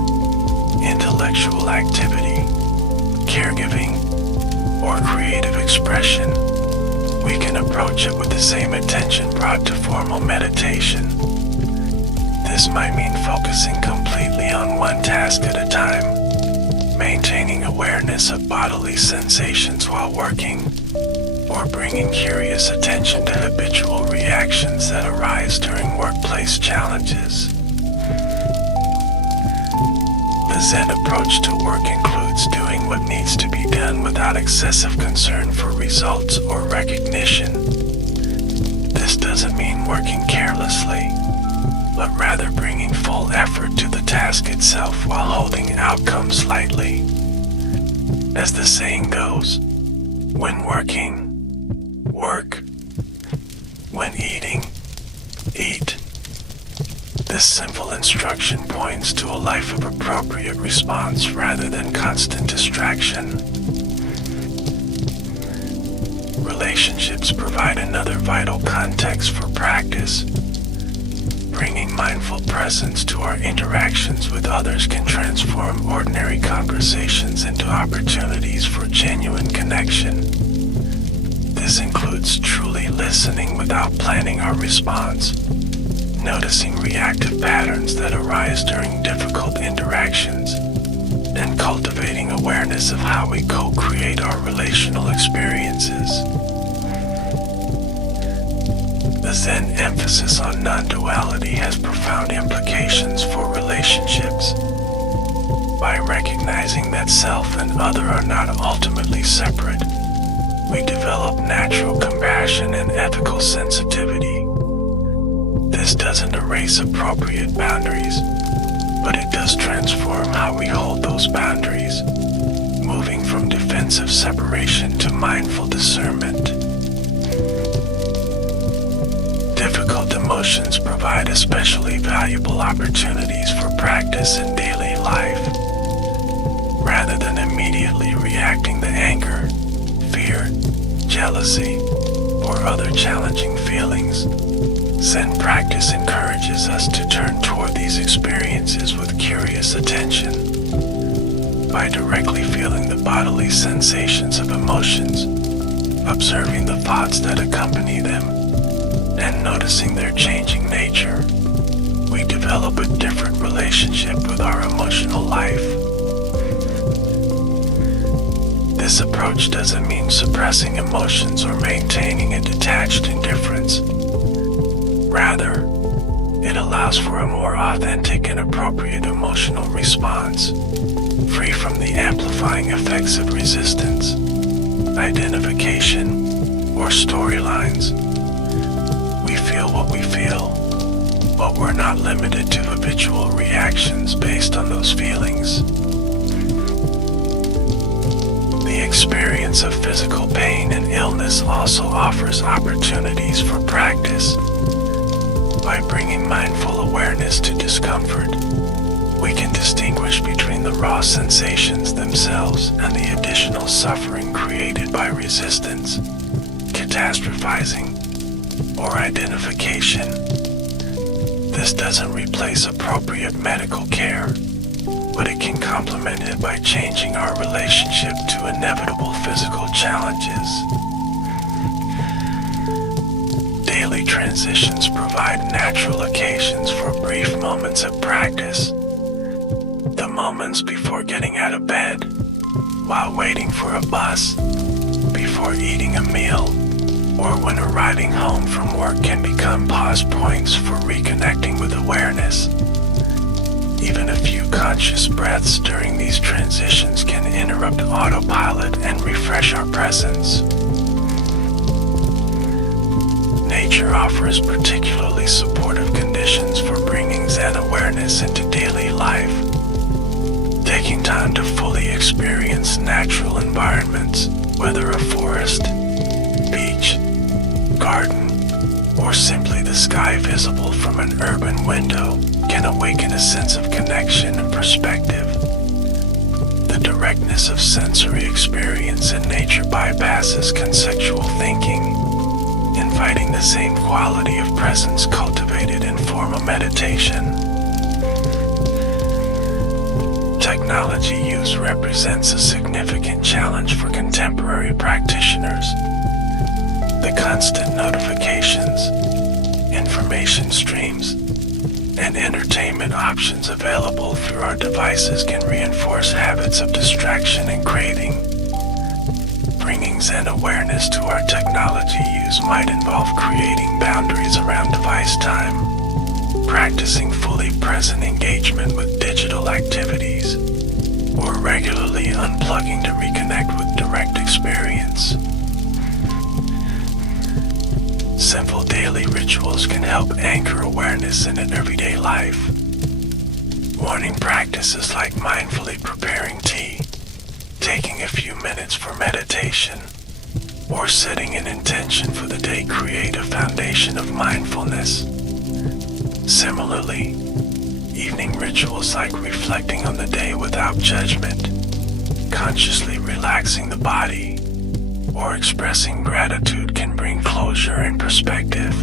intellectual activity, caregiving, or creative expression, we can approach it with the same attention brought to formal meditation. This might mean focusing completely on one task at a time, maintaining awareness of bodily sensations while working, or bringing curious attention to habitual reactions that arise during workplace challenges. The Zen approach to work includes doing what needs to be done without excessive concern for results or recognition. This doesn't mean working carelessly, but rather bringing full effort to the task itself while holding outcomes lightly. As the saying goes, when working, work. When eating, eat. This simple instruction points to a life of appropriate response rather than constant distraction. Relationships provide another vital context for practice. Bringing mindful presence to our interactions with others can transform ordinary conversations into opportunities for genuine connection. This includes truly listening without planning our response, noticing reactive patterns that arise during difficult interactions, and cultivating awareness of how we co-create our relational experiences. The Zen emphasis on non-duality has profound implications for relationships. By recognizing that self and other are not ultimately separate, we develop natural compassion and ethical sensitivity. This doesn't erase appropriate boundaries, but it does transform how we hold those boundaries, moving from defensive separation to mindful discernment. emotions provide especially valuable opportunities for practice in daily life. Rather than immediately reacting to anger, fear, jealousy, or other challenging feelings, Zen practice encourages us to turn toward these experiences with curious attention. By directly feeling the bodily sensations of emotions, observing the thoughts that accompany them, and noticing their changing nature, we develop a different relationship with our emotional life. This approach doesn't mean suppressing emotions or maintaining a detached indifference. Rather, it allows for a more authentic and appropriate emotional response, free from the amplifying effects of resistance, identification, or storylines. We feel what we feel, but we're not limited to habitual reactions based on those feelings. The experience of physical pain and illness also offers opportunities for practice. By bringing mindful awareness to discomfort, we can distinguish between the raw sensations themselves and the additional suffering created by resistance, catastrophizing, or identification. This doesn't replace appropriate medical care, but it can complement it by changing our relationship to inevitable physical challenges. Daily transitions provide natural occasions for brief moments of practice. The moments before getting out of bed, while waiting for a bus, before eating a meal, or when arriving home from work can become pause points for reconnecting with awareness. Even a few conscious breaths during these transitions can interrupt autopilot and refresh our presence. Nature offers particularly supportive conditions for bringing Zen awareness into daily life. Taking time to fully experience natural environments, whether a forest, beach, garden, or simply the sky visible from an urban window, can awaken a sense of connection and perspective. The directness of sensory experience in nature bypasses conceptual thinking, inviting the same quality of presence cultivated in formal meditation. Technology use represents a significant challenge for contemporary practitioners. The constant notifications, information streams, and entertainment options available through our devices can reinforce habits of distraction and craving. Bringing Zen awareness to our technology use might involve creating boundaries around device time, practicing fully present engagement with digital activities, or regularly unplugging to reconnect with direct experience. Simple daily rituals can help anchor awareness in an everyday life. Morning practices like mindfully preparing tea, taking a few minutes for meditation, or setting an intention for the day create a foundation of mindfulness. Similarly, evening rituals like reflecting on the day without judgment, consciously relaxing the body, or expressing gratitude can bring closure and perspective.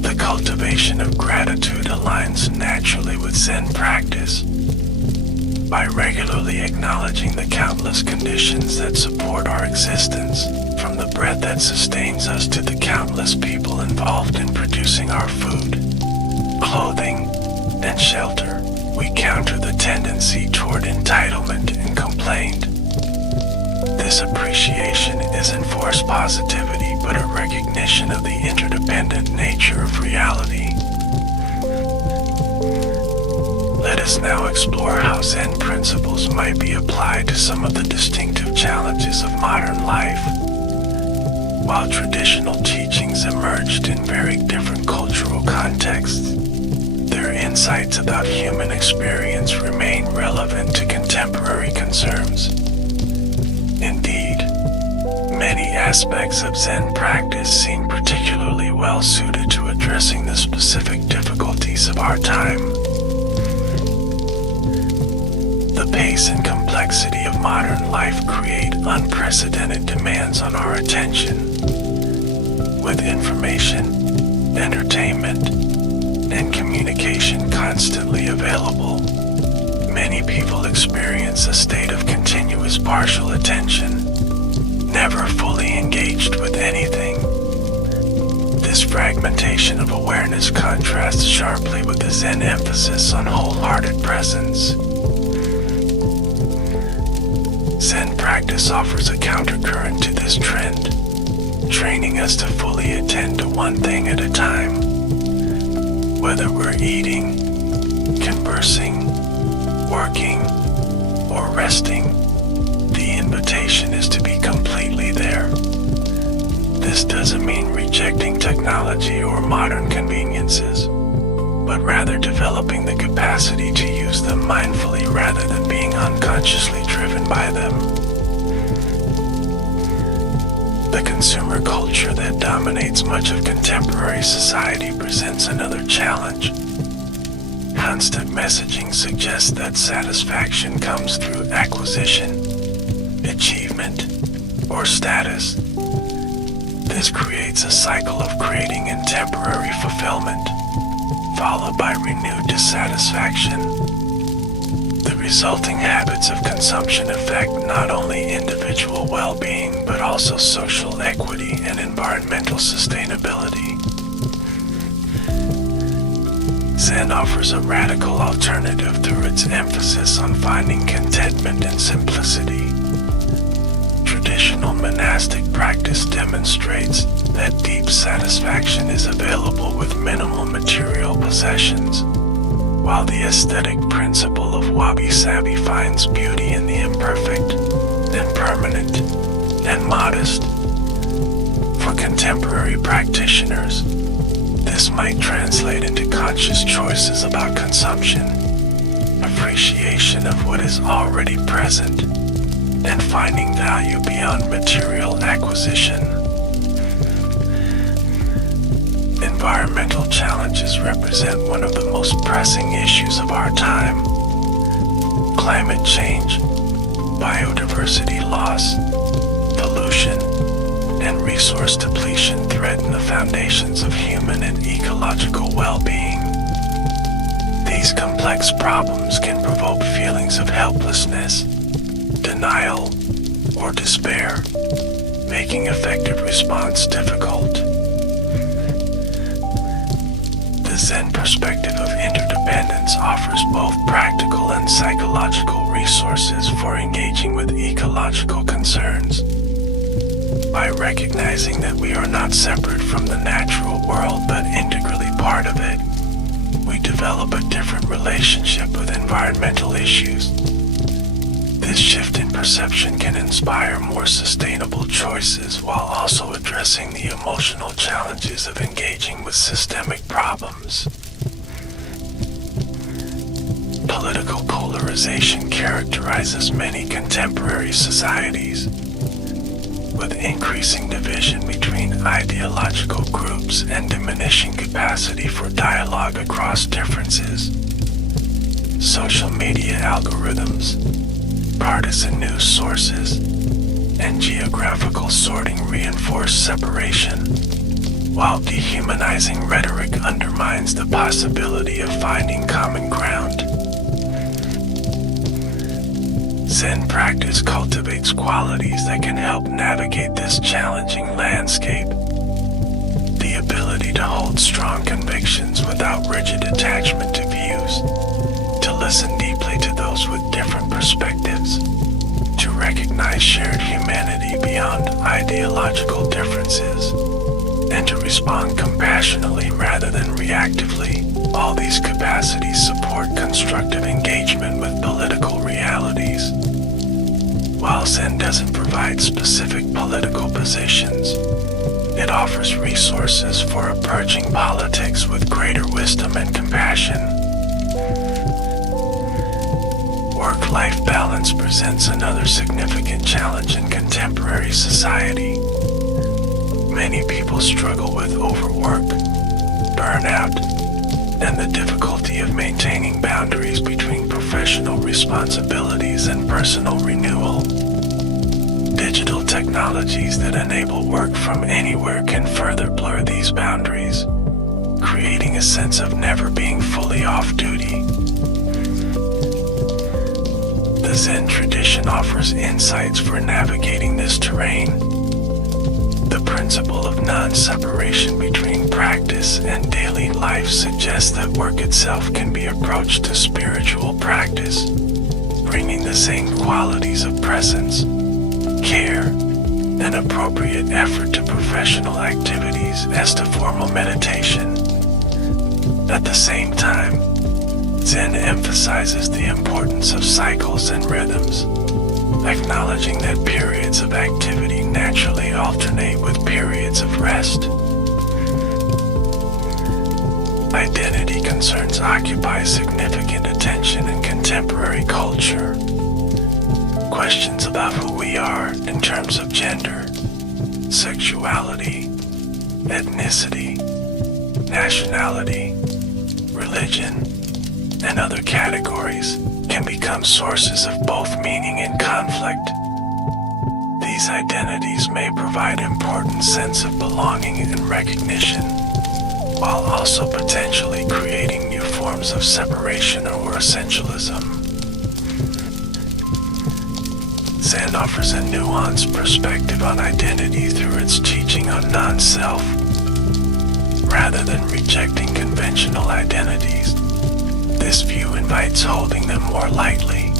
The cultivation of gratitude aligns naturally with Zen practice. By regularly acknowledging the countless conditions that support our existence, from the breath that sustains us to the countless people involved in producing our food, clothing, and shelter, we counter the tendency toward entitlement and complaint. This appreciation isn't forced positivity, but a recognition of the interdependent nature of reality. Let us now explore how Zen principles might be applied to some of the distinctive challenges of modern life. While traditional teachings emerged in very different cultural contexts, their insights about human experience remain relevant to contemporary concerns. Indeed, Many aspects of Zen practice seem particularly well suited to addressing the specific difficulties of our time. The pace and complexity of modern life create unprecedented demands on our attention. With information, entertainment, and communication constantly available, many people experience a state of continuous partial attention, never fully engaged with anything. This fragmentation of awareness contrasts sharply with the Zen emphasis on wholehearted presence. Zen practice offers a countercurrent to this trend, training us to fully attend to one thing at a time. Whether we're eating, conversing, working, or resting, the invitation is to be completely there. This doesn't mean rejecting technology or modern conveniences, but rather developing the capacity to use them mindfully rather than being unconsciously driven by them. The consumer culture that dominates much of contemporary society presents another challenge. Constant messaging suggests that satisfaction comes through acquisition, achievement, or status. This creates a cycle of creating and temporary fulfillment, followed by renewed dissatisfaction. The resulting habits of consumption affect not only individual well-being but also social equity and environmental sustainability. Zen offers a radical alternative through its emphasis on finding contentment in simplicity. Traditional monastic practice demonstrates that deep satisfaction is available with minimal material possessions, while the aesthetic principle of wabi-sabi finds beauty in the imperfect, impermanent, and modest. For contemporary practitioners, this might translate into conscious choices about consumption, appreciation of what is already present, and finding value beyond material acquisition. Environmental challenges represent one of the most pressing issues of our time. Climate change, biodiversity loss, pollution, and resource depletion threaten the foundations of human and ecological well-being. These complex problems can provoke feelings of helplessness, denial, or despair, making effective response difficult. The Zen perspective of interdependence offers both practical and psychological resources for engaging with ecological concerns. By recognizing that we are not separate from the natural world but integrally part of it, we develop a different relationship with environmental issues. This shift in perception can inspire more sustainable choices while also addressing the emotional challenges of engaging with systemic problems. Political polarization characterizes many contemporary societies, with increasing division between ideological groups and diminishing capacity for dialogue across differences. Social media algorithms, partisan news sources, and geographical sorting reinforce separation, while dehumanizing rhetoric undermines the possibility of finding common ground. Zen practice cultivates qualities that can help navigate this challenging landscape. The ability to hold strong convictions without rigid attachment to views, to listen deeply to those with different perspectives, to recognize shared humanity beyond ideological differences, and to respond compassionately rather than reactively. All these capacities support constructive engagement with political realities. While Zen doesn't provide specific political positions, it offers resources for approaching politics with greater wisdom and compassion. Work-life balance presents another significant challenge in contemporary society. people struggle with overwork, burnout, and the difficulty of maintaining boundaries between professional responsibilities and personal renewal. Digital technologies that enable work from anywhere can further blur these boundaries, creating a sense of never being fully off duty. The Zen tradition offers insights for navigating this terrain. The principle of non-separation between practice and daily life suggests that work itself can be approached as spiritual practice, bringing the same qualities of presence, care, and appropriate effort to professional activities as to formal meditation. At the same time, Zen emphasizes the importance of cycles and rhythms, acknowledging that periods of activity naturally alternate with periods of rest. Identity concerns occupy significant attention in contemporary culture. Questions about who we are in terms of gender, sexuality, ethnicity, nationality, religion, and other categories can become sources of both meaning and conflict. These identities may provide an important sense of belonging and recognition, while also potentially creating new forms of separation or essentialism. Zen offers a nuanced perspective on identity through its teaching on non-self. Rather than rejecting conventional identities, this view invites holding them more lightly,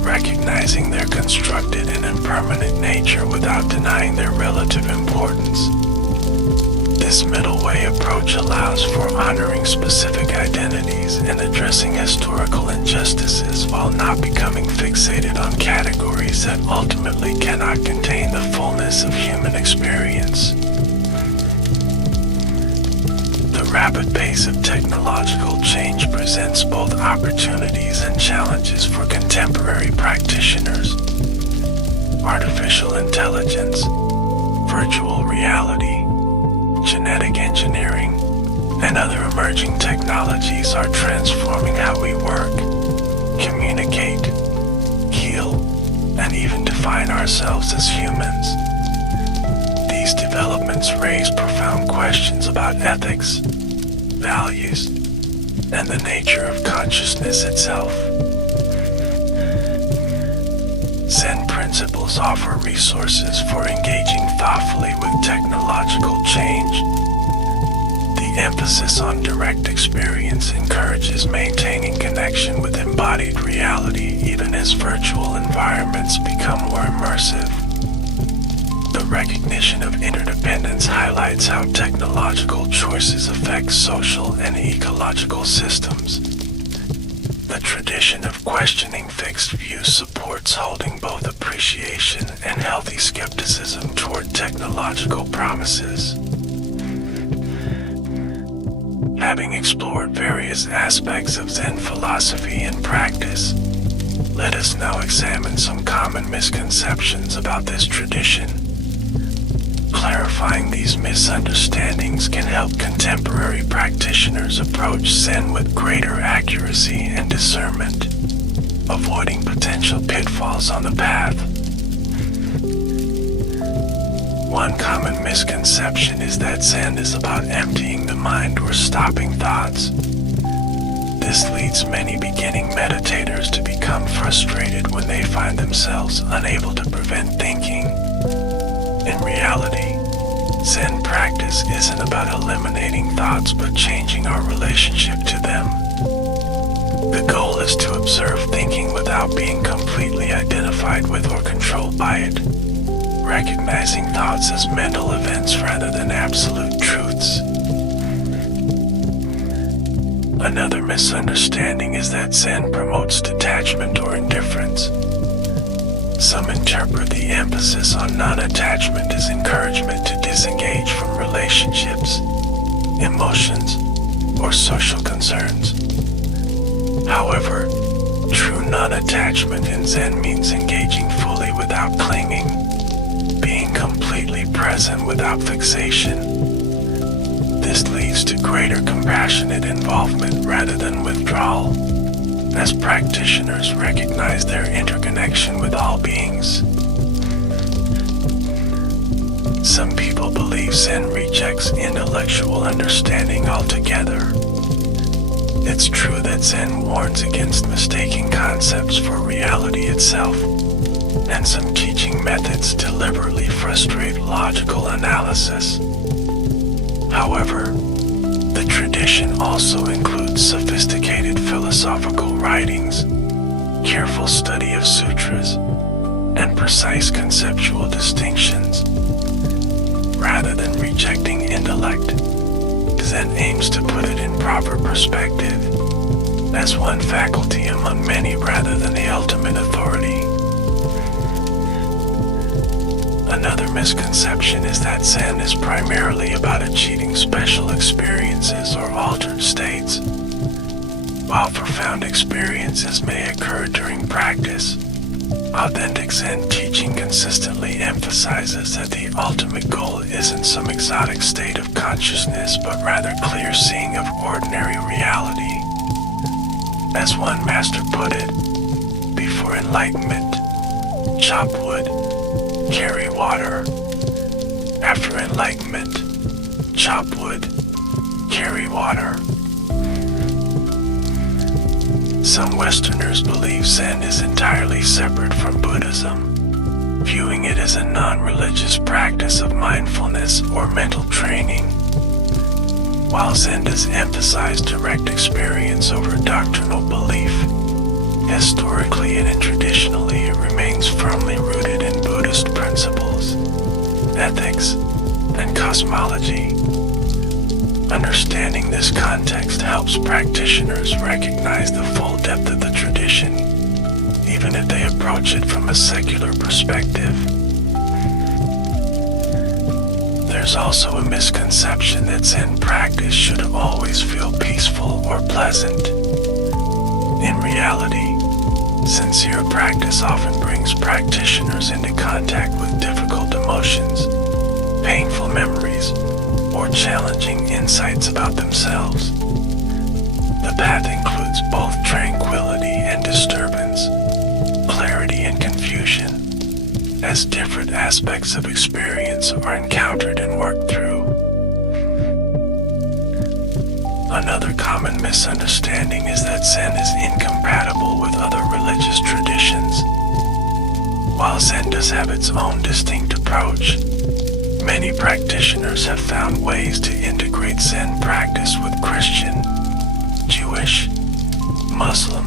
recognizing their constructed and impermanent nature without denying their relative importance. This middle way approach allows for honoring specific identities and addressing historical injustices while not becoming fixated on categories that ultimately cannot contain the fullness of human experience. The rapid pace of technological change presents both opportunities and challenges for contemporary practitioners. Artificial intelligence, virtual reality, genetic engineering, and other emerging technologies are transforming how we work, communicate, heal, and even define ourselves as humans. These developments raise profound questions about ethics, values, and the nature of consciousness itself. Zen principles offer resources for engaging thoughtfully with technological change. The emphasis on direct experience encourages maintaining connection with embodied reality even as virtual environments become more immersive. The recognition of interdependence highlights how technological choices affect social and ecological systems. The tradition of questioning fixed views supports holding both appreciation and healthy skepticism toward technological promises. Having explored various aspects of Zen philosophy and practice, let us now examine some common misconceptions about this tradition. Clarifying these misunderstandings can help contemporary practitioners approach Zen with greater accuracy and discernment, avoiding potential pitfalls on the path. One common misconception is that Zen is about emptying the mind or stopping thoughts. This leads many beginning meditators to become frustrated when they find themselves unable to prevent thinking. In reality, Zen practice isn't about eliminating thoughts but changing our relationship to them. The goal is to observe thinking without being completely identified with or controlled by it, recognizing thoughts as mental events rather than absolute truths. Another misunderstanding is that Zen promotes detachment or indifference. Some interpret the emphasis on non-attachment as encouragement to disengage from relationships, emotions, or social concerns. However, true non-attachment in Zen means engaging fully without clinging, being completely present without fixation. This leads to greater compassionate involvement rather than withdrawal, as practitioners recognize their interconnection with all beings. Some people believe Zen rejects intellectual understanding altogether. It's true that Zen warns against mistaking concepts for reality itself, and some teaching methods deliberately frustrate logical analysis. However, the tradition also includes sophisticated philosophical writings, careful study of sutras, and precise conceptual distinctions. Rather than rejecting intellect, Zen aims to put it in proper perspective, as one faculty among many rather than the ultimate authority. Another misconception is that Zen is primarily about achieving special experiences or altered states. While profound experiences may occur during practice, authentic Zen teaching consistently emphasizes that the ultimate goal isn't some exotic state of consciousness, but rather clear seeing of ordinary reality. As one master put it, before enlightenment, chop wood, carry water. After enlightenment, chop wood, carry water. Some Westerners believe Zen is entirely separate from Buddhism, viewing it as a non-religious practice of mindfulness or mental training. While Zen does emphasize direct experience over doctrinal belief, historically and traditionally it remains firmly rooted in Buddhist principles, ethics, and cosmology. Understanding this context helps practitioners recognize the full depth of the tradition, even if they approach it from a secular perspective. There's also a misconception that Zen practice should always feel peaceful or pleasant. In reality, sincere practice often brings practitioners into contact with difficult emotions, painful memories, or challenging insights about themselves. The path includes both tranquility and disturbance, clarity and confusion, as different aspects of experience are encountered and worked through. Another common misunderstanding is that Zen is incompatible with other religious traditions. While Zen does have its own distinct approach, many practitioners have found ways to integrate Zen practice with Christian, Jewish, Muslim,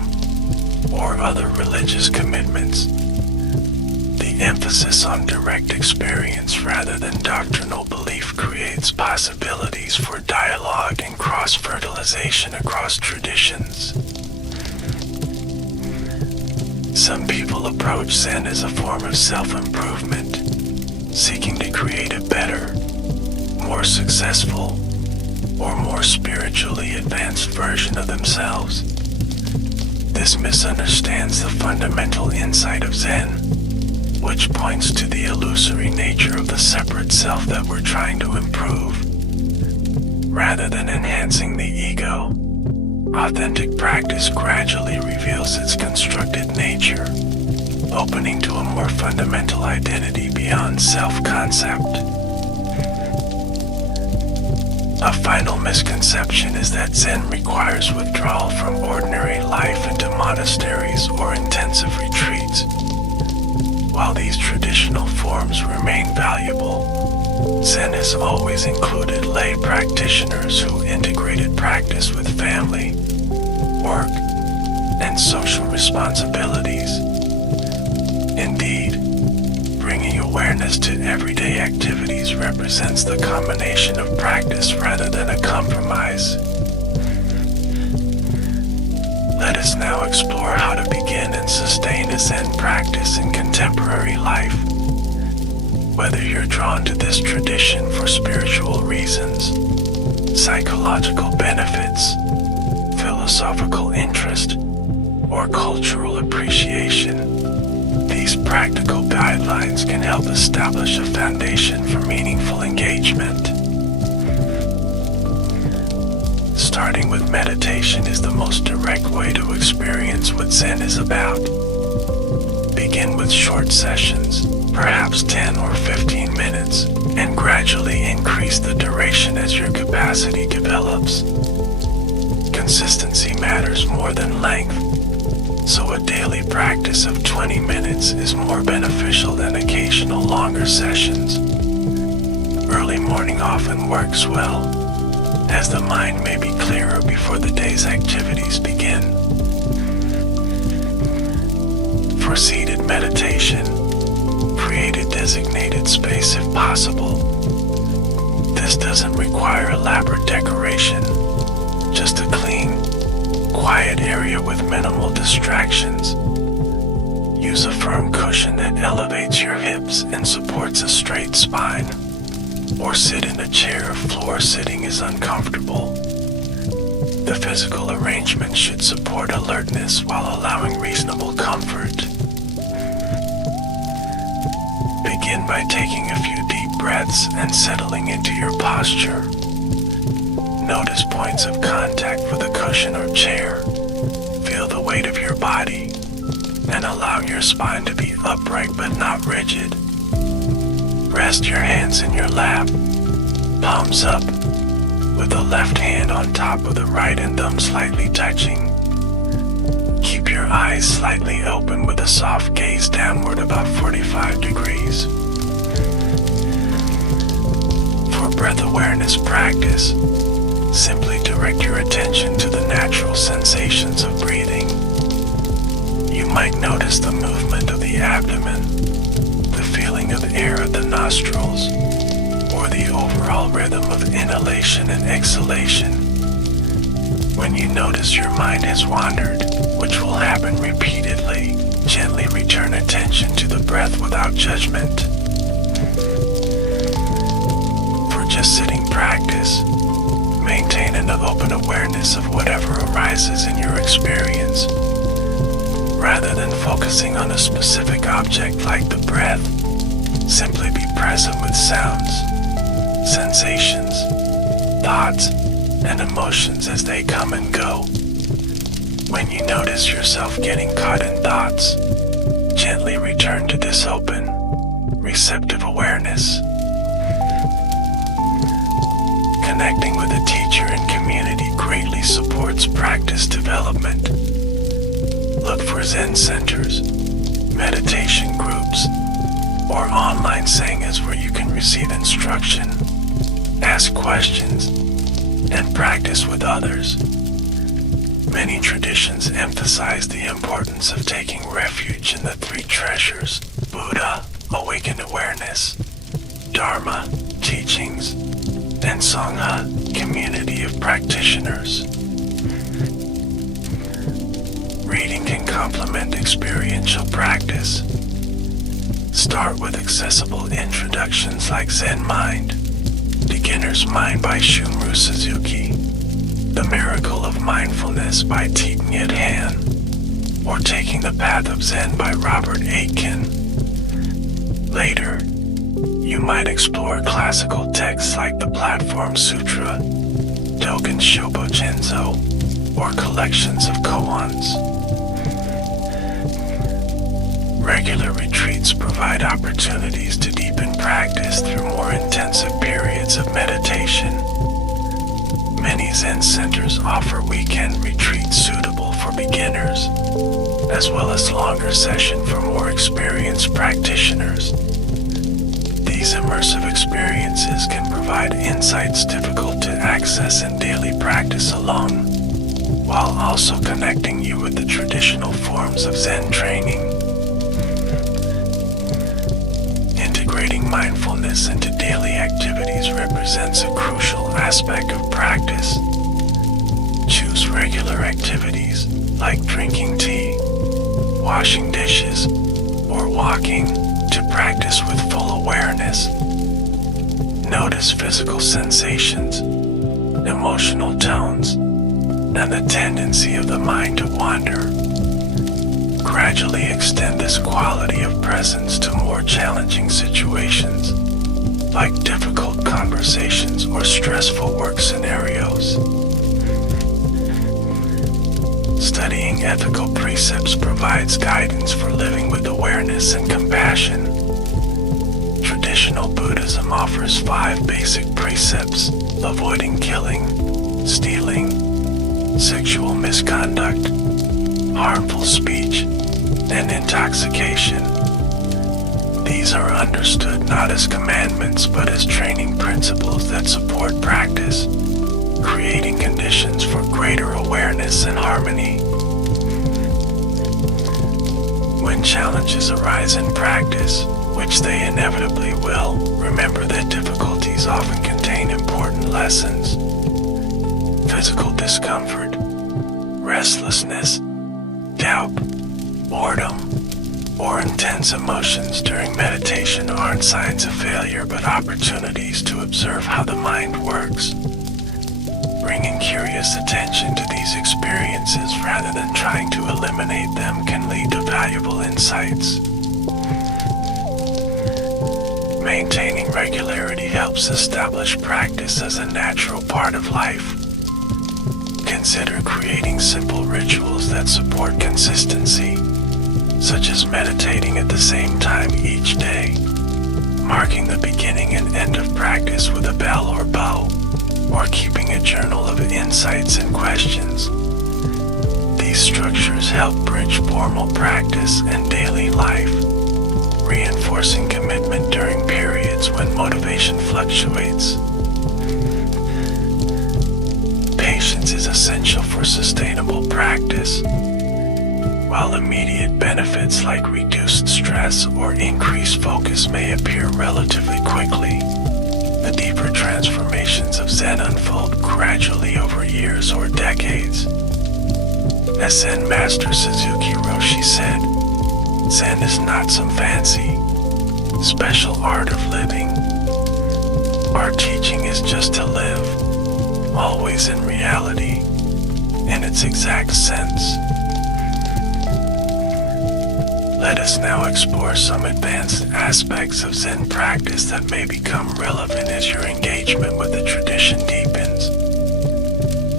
or other religious commitments. The emphasis on direct experience rather than doctrinal belief creates possibilities for dialogue and cross-fertilization across traditions. Some people approach Zen as a form of self-improvement, seeking to create a better, more successful, or more spiritually advanced version of themselves. This misunderstands the fundamental insight of Zen, which points to the illusory nature of the separate self that we're trying to improve. Rather than enhancing the ego, authentic practice gradually reveals its constructed nature, opening to a more fundamental identity beyond self-concept. A final misconception is that Zen requires withdrawal from ordinary life into monasteries or intensive retreats. While these traditional forms remain valuable, Zen has always included lay practitioners who integrated practice with family, work, and social responsibilities. Indeed, bringing awareness to everyday activities represents the combination of practice rather than a compromise. Let us now explore how to begin and sustain a Zen practice in contemporary life. Whether you're drawn to this tradition for spiritual reasons, psychological benefits, philosophical interest, or cultural appreciation, these practical guidelines can help establish a foundation for meaningful engagement. Starting with meditation is the most direct way to experience what Zen is about. Begin with short sessions, perhaps 10 or 15 minutes, and gradually increase the duration as your capacity develops. Consistency matters more than length, so a daily practice of 20 minutes is more beneficial than occasional longer sessions. Early morning often works well, as the mind may be clearer before the day's activities begin. For seated meditation, create a designated space if possible. This doesn't require elaborate decoration, just a clean, quiet area with minimal distractions. Use a firm cushion that elevates your hips and supports a straight spine, or sit in a chair if floor sitting is uncomfortable. The physical arrangement should support alertness while allowing reasonable comfort. Begin by taking a few deep breaths and settling into your posture. Notice points of contact with a cushion or chair. Feel the weight of your body and allow your spine to be upright but not rigid. Rest your hands in your lap, palms up, with the left hand on top of the right and thumb slightly touching. Keep your eyes slightly open with a soft gaze downward about 45 degrees. For breath awareness practice, simply direct your attention to the natural sensations of breathing. You might notice the movement of the abdomen, the feeling of air at the nostrils, or the overall rhythm of inhalation and exhalation. When you notice your mind has wandered, which will happen repeatedly, gently return attention to the breath without judgment. For just sitting practice, maintain an open awareness of whatever arises in your experience. Rather than focusing on a specific object like the breath, simply be present with sounds, sensations, thoughts, and emotions as they come and go. When you notice yourself getting caught in thoughts, gently return to this open, receptive awareness. Connecting with a teacher and community greatly supports practice development. Look for Zen centers, meditation groups, or online sanghas where you can receive instruction, ask questions, and practice with others. Many traditions emphasize the importance of taking refuge in the three treasures: Buddha, awakened awareness; Dharma, teachings; and Sangha, community of practitioners. Reading can complement experiential practice. Start with accessible introductions like Zen Mind, Beginner's Mind by Shunryu Suzuki, The Miracle of Mindfulness by Thich Nhat Hanh, or Taking the Path of Zen by Robert Aitken. Later, you might explore classical texts like the Platform Sutra, Dogen Shobo Genzo, or collections of koans. Regular retreats provide opportunities to deepen practice through more intensive periods of meditation. Many Zen centers offer weekend retreats suitable for beginners, as well as longer sessions for more experienced practitioners. These immersive experiences can provide insights difficult to access in daily practice alone, while also connecting you with the traditional forms of Zen training. Integrating mindfulness into daily activities represents a crucial aspect of practice. Choose regular activities like drinking tea, washing dishes, or walking to practice with full awareness. Notice physical sensations, emotional tones, and the tendency of the mind to wander. Gradually extend this quality of presence to more challenging situations, like difficult conversations or stressful work scenarios. Studying ethical precepts provides guidance for living with awareness and compassion. Traditional Buddhism offers 5 basic precepts: avoiding killing, stealing, sexual misconduct, harmful speech, and intoxication. These are understood not as commandments but as training principles that support practice, creating conditions for greater awareness and harmony. When challenges arise in practice, which they inevitably will, remember that difficulties often contain important lessons. Physical discomfort, restlessness, doubt, boredom, or intense emotions during meditation aren't signs of failure but opportunities to observe how the mind works. Bringing curious attention to these experiences rather than trying to eliminate them can lead to valuable insights. Maintaining regularity helps establish practice as a natural part of life. Consider creating simple rituals that support consistency, such as meditating at the same time each day, marking the beginning and end of practice with a bell or bow, or keeping a journal of insights and questions. These structures help bridge formal practice and daily life, reinforcing commitment during periods when motivation fluctuates. Patience is essential for sustainable practice. While immediate benefits like reduced stress or increased focus may appear relatively quickly, the deeper transformations of Zen unfold gradually over years or decades. As Zen Master Suzuki Roshi said, Zen is not some fancy, special art of living. Our teaching is just to live, always in reality, in its exact sense. Let us now explore some advanced aspects of Zen practice that may become relevant as your engagement with the tradition deepens.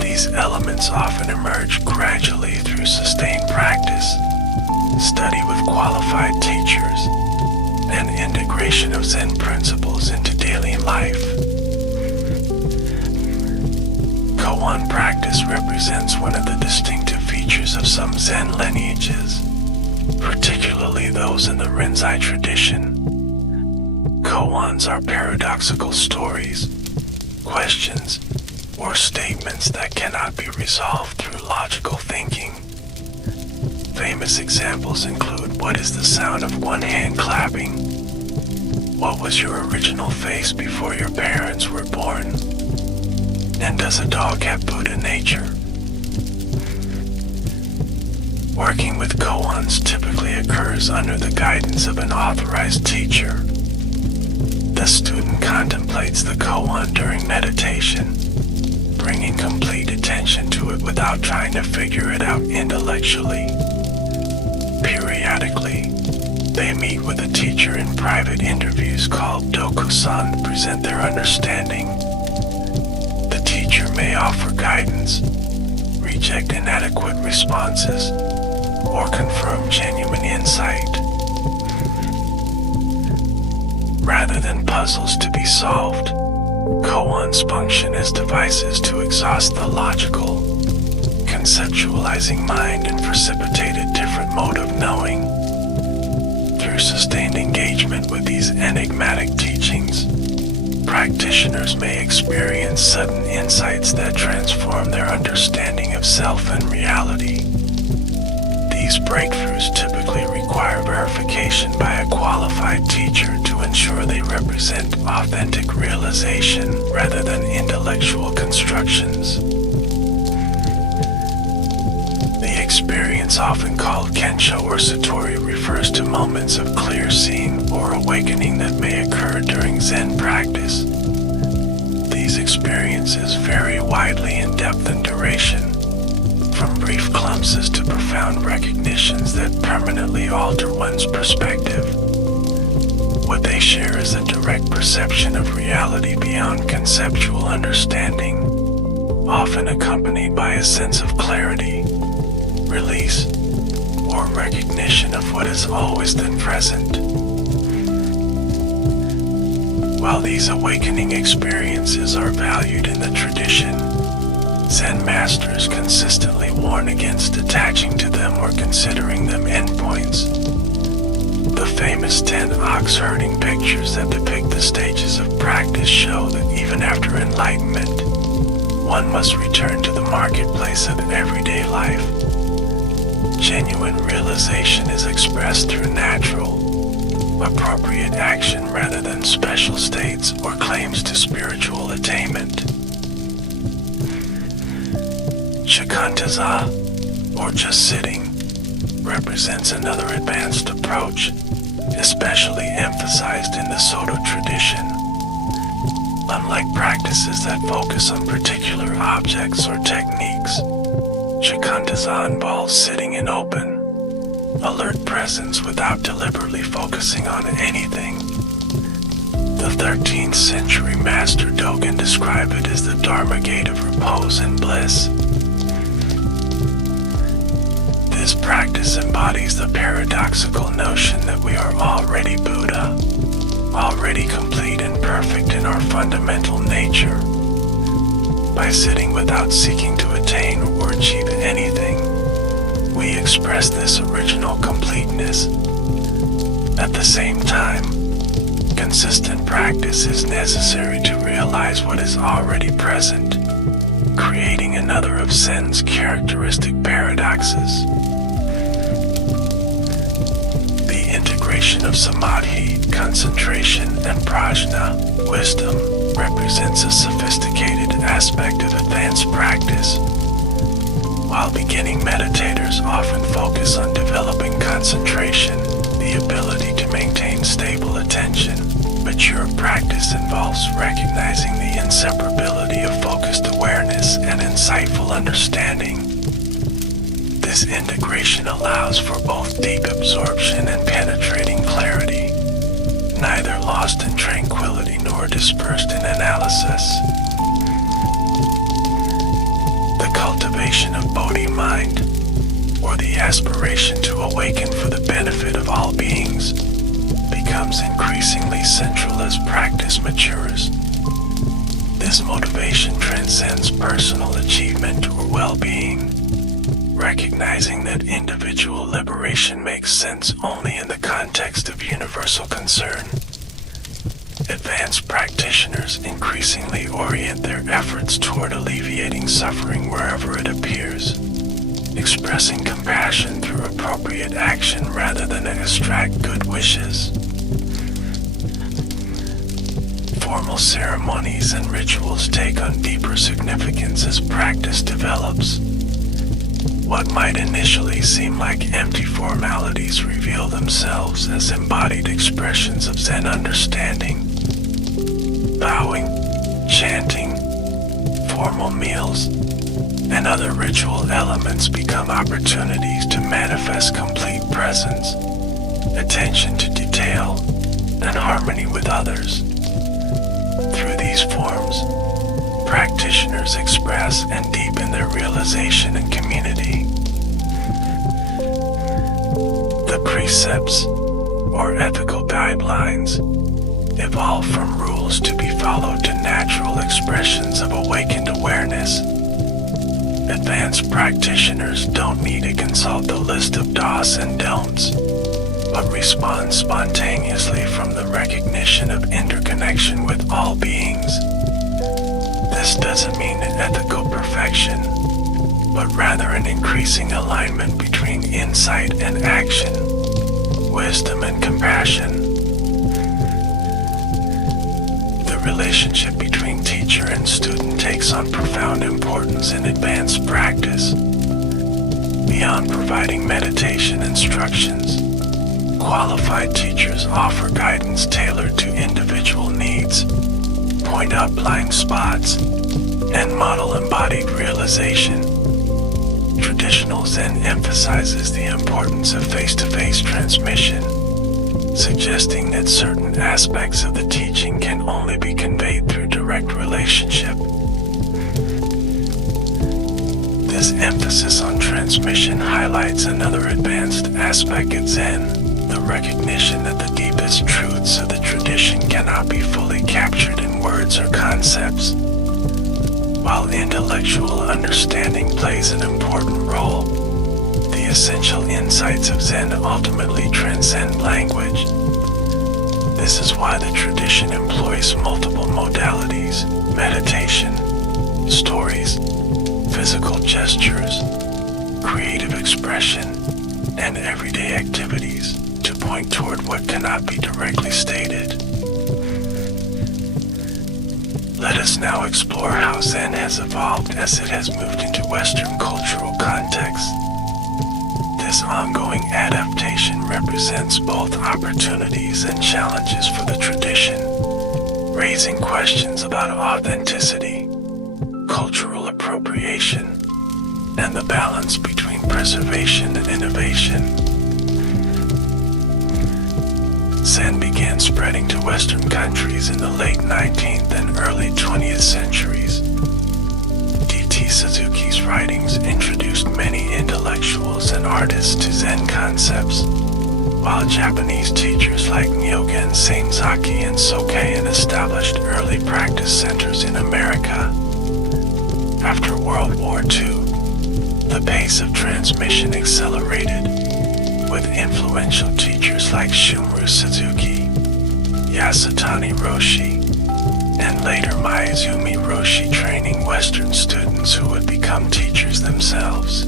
These elements often emerge gradually through sustained practice, study with qualified teachers, and integration of Zen principles into daily life. Koan practice represents one of the distinctive features of some Zen lineages, particularly those in the Rinzai tradition. Koans are paradoxical stories, questions, or statements that cannot be resolved through logical thinking. Famous examples include: what is the sound of one hand clapping? What was your original face before your parents were born? And does a dog have Buddha nature? Working with koans typically occurs under the guidance of an authorized teacher. The student contemplates the koan during meditation, bringing complete attention to it without trying to figure it out intellectually. Periodically, they meet with a teacher in private interviews called dokusan to present their understanding. The teacher may offer guidance, reject inadequate responses, or confirm genuine insight. Rather than puzzles to be solved, koans function as devices to exhaust the logical, conceptualizing mind and precipitate a different mode of knowing. Through sustained engagement with these enigmatic teachings, practitioners may experience sudden insights that transform their understanding of self and reality. These breakthroughs typically require verification by a qualified teacher to ensure they represent authentic realization rather than intellectual constructions. The experience, often called Kensho or Satori, refers to moments of clear seeing or awakening that may occur during Zen practice. These experiences vary widely in depth and duration. from brief glimpses to profound recognitions that permanently alter one's perspective. What they share is a direct perception of reality beyond conceptual understanding, often accompanied by a sense of clarity, release, or recognition of what has always been present. While these awakening experiences are valued in the tradition, Zen masters consistently warn against attaching to them or considering them endpoints. The famous 10 ox herding pictures that depict the stages of practice show that even after enlightenment, one must return to the marketplace of everyday life. Genuine realization is expressed through natural, appropriate action rather than special states or claims to spiritual attainment. Shikantaza, or just sitting, represents another advanced approach, especially emphasized in the Soto tradition. Unlike practices that focus on particular objects or techniques, Shikantaza involves sitting in open, alert presence without deliberately focusing on anything. The 13th century Master Dogen described it as the Dharma gate of repose and bliss. This practice embodies the paradoxical notion that we are already Buddha, already complete and perfect in our fundamental nature. By sitting without seeking to attain or achieve anything, we express this original completeness. At the same time, consistent practice is necessary to realize what is already present, creating another of Zen's characteristic paradoxes. The integration of samadhi, concentration, and prajna, wisdom, represents a sophisticated aspect of advanced practice. While beginning meditators often focus on developing concentration, the ability to maintain stable attention, mature practice involves recognizing the inseparability of focused awareness and insightful understanding. This integration allows for both deep absorption and penetrating clarity, neither lost in tranquility nor dispersed in analysis. The cultivation of Bodhi mind, or the aspiration to awaken for the benefit of all beings, becomes increasingly central as practice matures. This motivation transcends personal achievement or well-being, recognizing that individual liberation makes sense only in the context of universal concern. Advanced practitioners increasingly orient their efforts toward alleviating suffering wherever it appears, expressing compassion through appropriate action rather than abstract good wishes. Formal ceremonies and rituals take on deeper significance as practice develops. What might initially seem like empty formalities reveal themselves as embodied expressions of Zen understanding. Bowing, chanting, formal meals, and other ritual elements become opportunities to manifest complete presence, attention to detail, and harmony with others. Through these forms, practitioners express and deepen their realization in community. The precepts, or ethical guidelines, evolve from rules to be followed to natural expressions of awakened awareness. Advanced practitioners don't need to consult the list of do's and don'ts, but respond spontaneously from the recognition of interconnection with all beings. This doesn't mean ethical perfection, but rather an increasing alignment between insight and action, wisdom and compassion. The relationship between teacher and student takes on profound importance in advanced practice. Beyond providing meditation instructions, qualified teachers offer guidance tailored to individual needs, point out blind spots, and model embodied realization. Traditional Zen emphasizes the importance of face-to-face transmission, suggesting that certain aspects of the teaching can only be conveyed through direct relationship. This emphasis on transmission highlights another advanced aspect of Zen, the recognition that the deepest truths of the tradition cannot be fully captured in words or concepts. While intellectual understanding plays an important role, the essential insights of Zen ultimately transcend language. This is why the tradition employs multiple modalities: meditation, stories, physical gestures, creative expression, and everyday activities to point toward what cannot be directly stated. Let us now explore how Zen has evolved as it has moved into Western cultural contexts. This ongoing adaptation represents both opportunities and challenges for the tradition, raising questions about authenticity, cultural appropriation, and the balance between preservation and innovation. Zen began spreading to Western countries in the late 19th and early 20th centuries. D.T. Suzuki's writings introduced many intellectuals and artists to Zen concepts, while Japanese teachers like Nyogen Seinzaki and Sokein established early practice centers in America. After World War II, the pace of transmission accelerated, with influential teachers like Shunryu Suzuki, Yasutani Roshi, and later Maezumi Roshi training Western students who would become teachers themselves.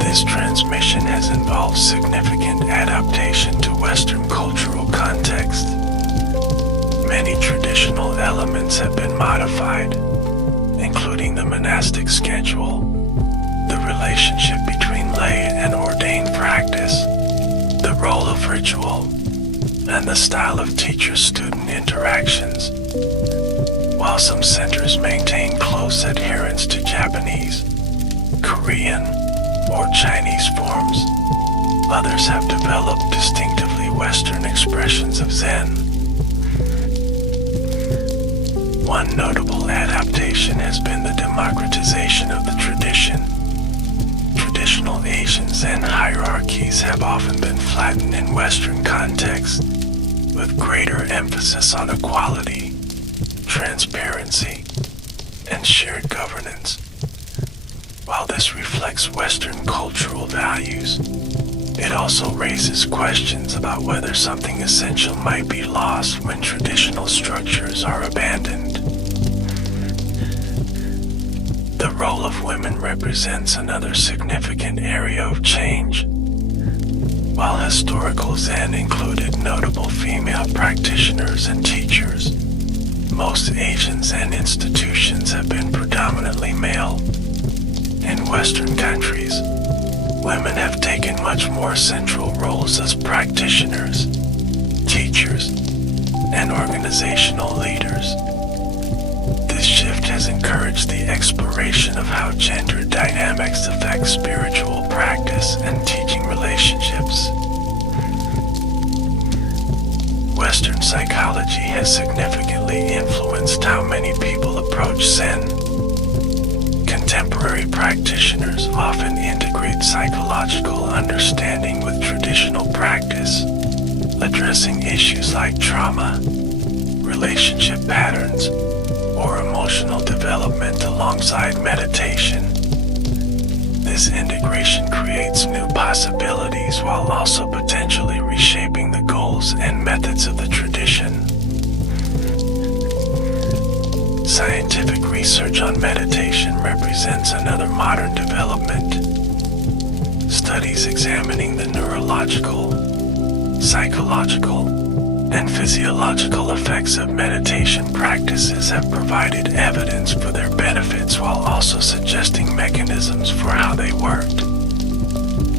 This transmission has involved significant adaptation to Western cultural context. Many traditional elements have been modified, including the monastic schedule, the relationship between lay and ordained practice, the role of ritual, and the style of teacher-student interactions. While some centers maintain close adherence to Japanese, Korean, or Chinese forms, others have developed distinctively Western expressions of Zen. One notable adaptation has been the democratization of the tradition. Traditional Asian Zen hierarchies have often been flattened in Western contexts, with greater emphasis on equality, transparency, and shared governance. While this reflects Western cultural values, it also raises questions about whether something essential might be lost when traditional structures are abandoned. The role of women represents another significant area of change. While historical Zen included notable female practitioners and teachers, most Asian Zen institutions have been predominantly male. In Western countries, women have taken much more central roles as practitioners, teachers, and organizational leaders. This shift has encouraged the exploration of how gender dynamics affect spiritual practice and teaching relationships. Western psychology has significantly influenced how many people approach Zen. Contemporary practitioners often integrate psychological understanding with traditional practice, addressing issues like trauma, relationship patterns, or emotional development alongside meditation. This integration creates new possibilities while also potentially reshaping the goals and methods of the tradition. Scientific research on meditation represents another modern development. Studies examining the neurological, psychological, and physiological effects of meditation practices have provided evidence for their benefits while also suggesting mechanisms for how they worked.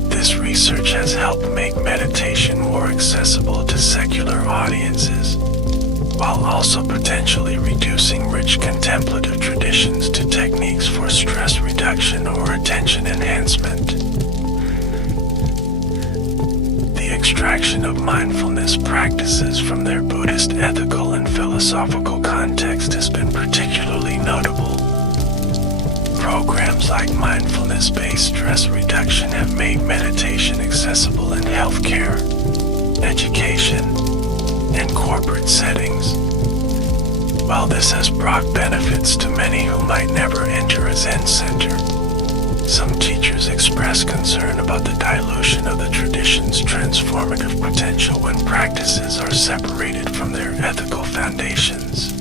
This research has helped make meditation more accessible to secular audiences, while also potentially reducing rich contemplative traditions to techniques for stress reduction or attention enhancement. The extraction of mindfulness practices from their Buddhist ethical and philosophical context has been particularly notable. Programs like mindfulness-based stress reduction have made meditation accessible in healthcare, education, and corporate settings. While this has brought benefits to many who might never enter a Zen center, some teachers express concern about the dilution of the tradition's transformative potential when practices are separated from their ethical foundations.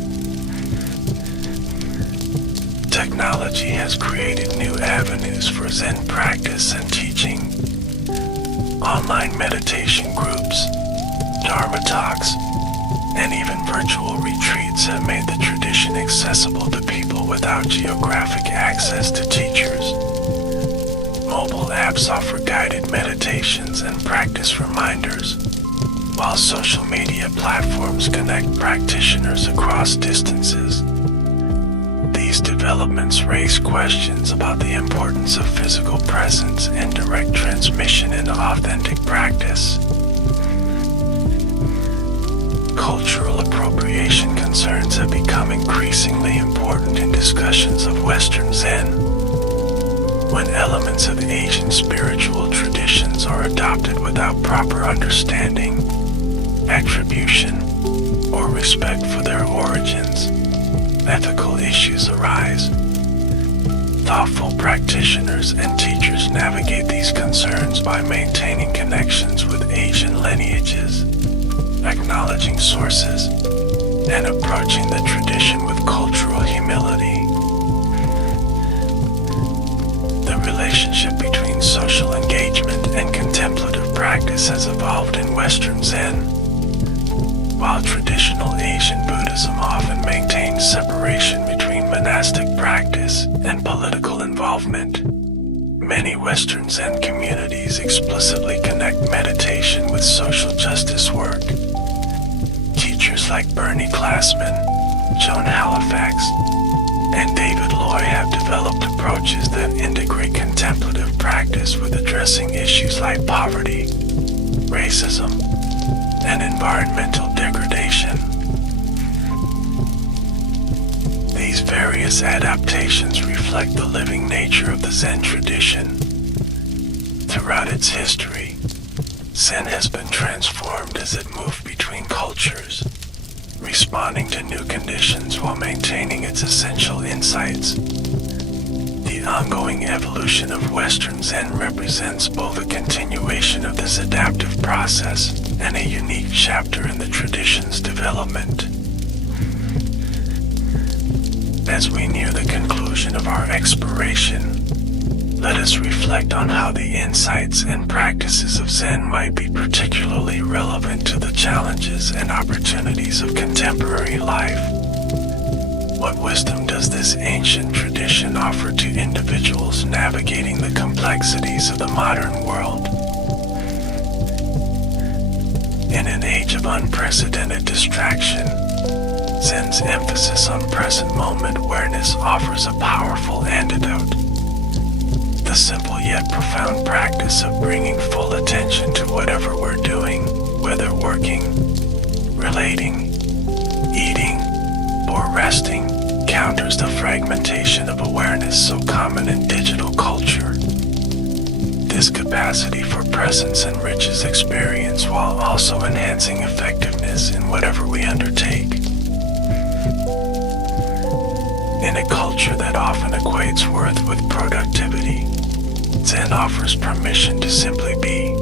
Technology has created new avenues for Zen practice and teaching. Online meditation groups, Dharma talks, and even virtual retreats have made the tradition accessible to people without geographic access to teachers. Mobile apps offer guided meditations and practice reminders, while social media platforms connect practitioners across distances. These developments raise questions about the importance of physical presence and direct transmission in authentic practice. Cultural appropriation concerns have become increasingly important in discussions of Western Zen. When elements of Asian spiritual traditions are adopted without proper understanding, attribution, or respect for their origins, ethical issues arise. Thoughtful practitioners and teachers navigate these concerns by maintaining connections with Asian lineages, acknowledging sources, and approaching the tradition with cultural humility. The relationship between social engagement and contemplative practice has evolved in Western Zen. While traditional Asian Buddhism often maintains separation between monastic practice and political involvement, many Western Zen communities explicitly connect meditation with social justice work. Teachers like Bernie Glassman, Joan Halifax, and David Loy have developed approaches that integrate contemplative practice with addressing issues like poverty, racism, and environmental degradation. These various adaptations reflect the living nature of the Zen tradition. Throughout its history, Zen has been transformed as it moved between cultures, responding to new conditions while maintaining its essential insights. The ongoing evolution of Western Zen represents both a continuation of this adaptive process and a unique chapter in the tradition's development. As we near the conclusion of our exploration, let us reflect on how the insights and practices of Zen might be particularly relevant to the challenges and opportunities of contemporary life. What wisdom does this ancient tradition offer to individuals navigating the complexities of the modern world? In an age of unprecedented distraction, Zen's emphasis on present moment awareness offers a powerful antidote. The simple yet profound practice of bringing full attention to whatever we're doing, whether working, relating, eating, or resting, counters the fragmentation of awareness so common in digital culture. This capacity for presence enriches experience while also enhancing effectiveness in whatever we undertake. In a culture that often equates worth with productivity, Zen offers permission to simply be.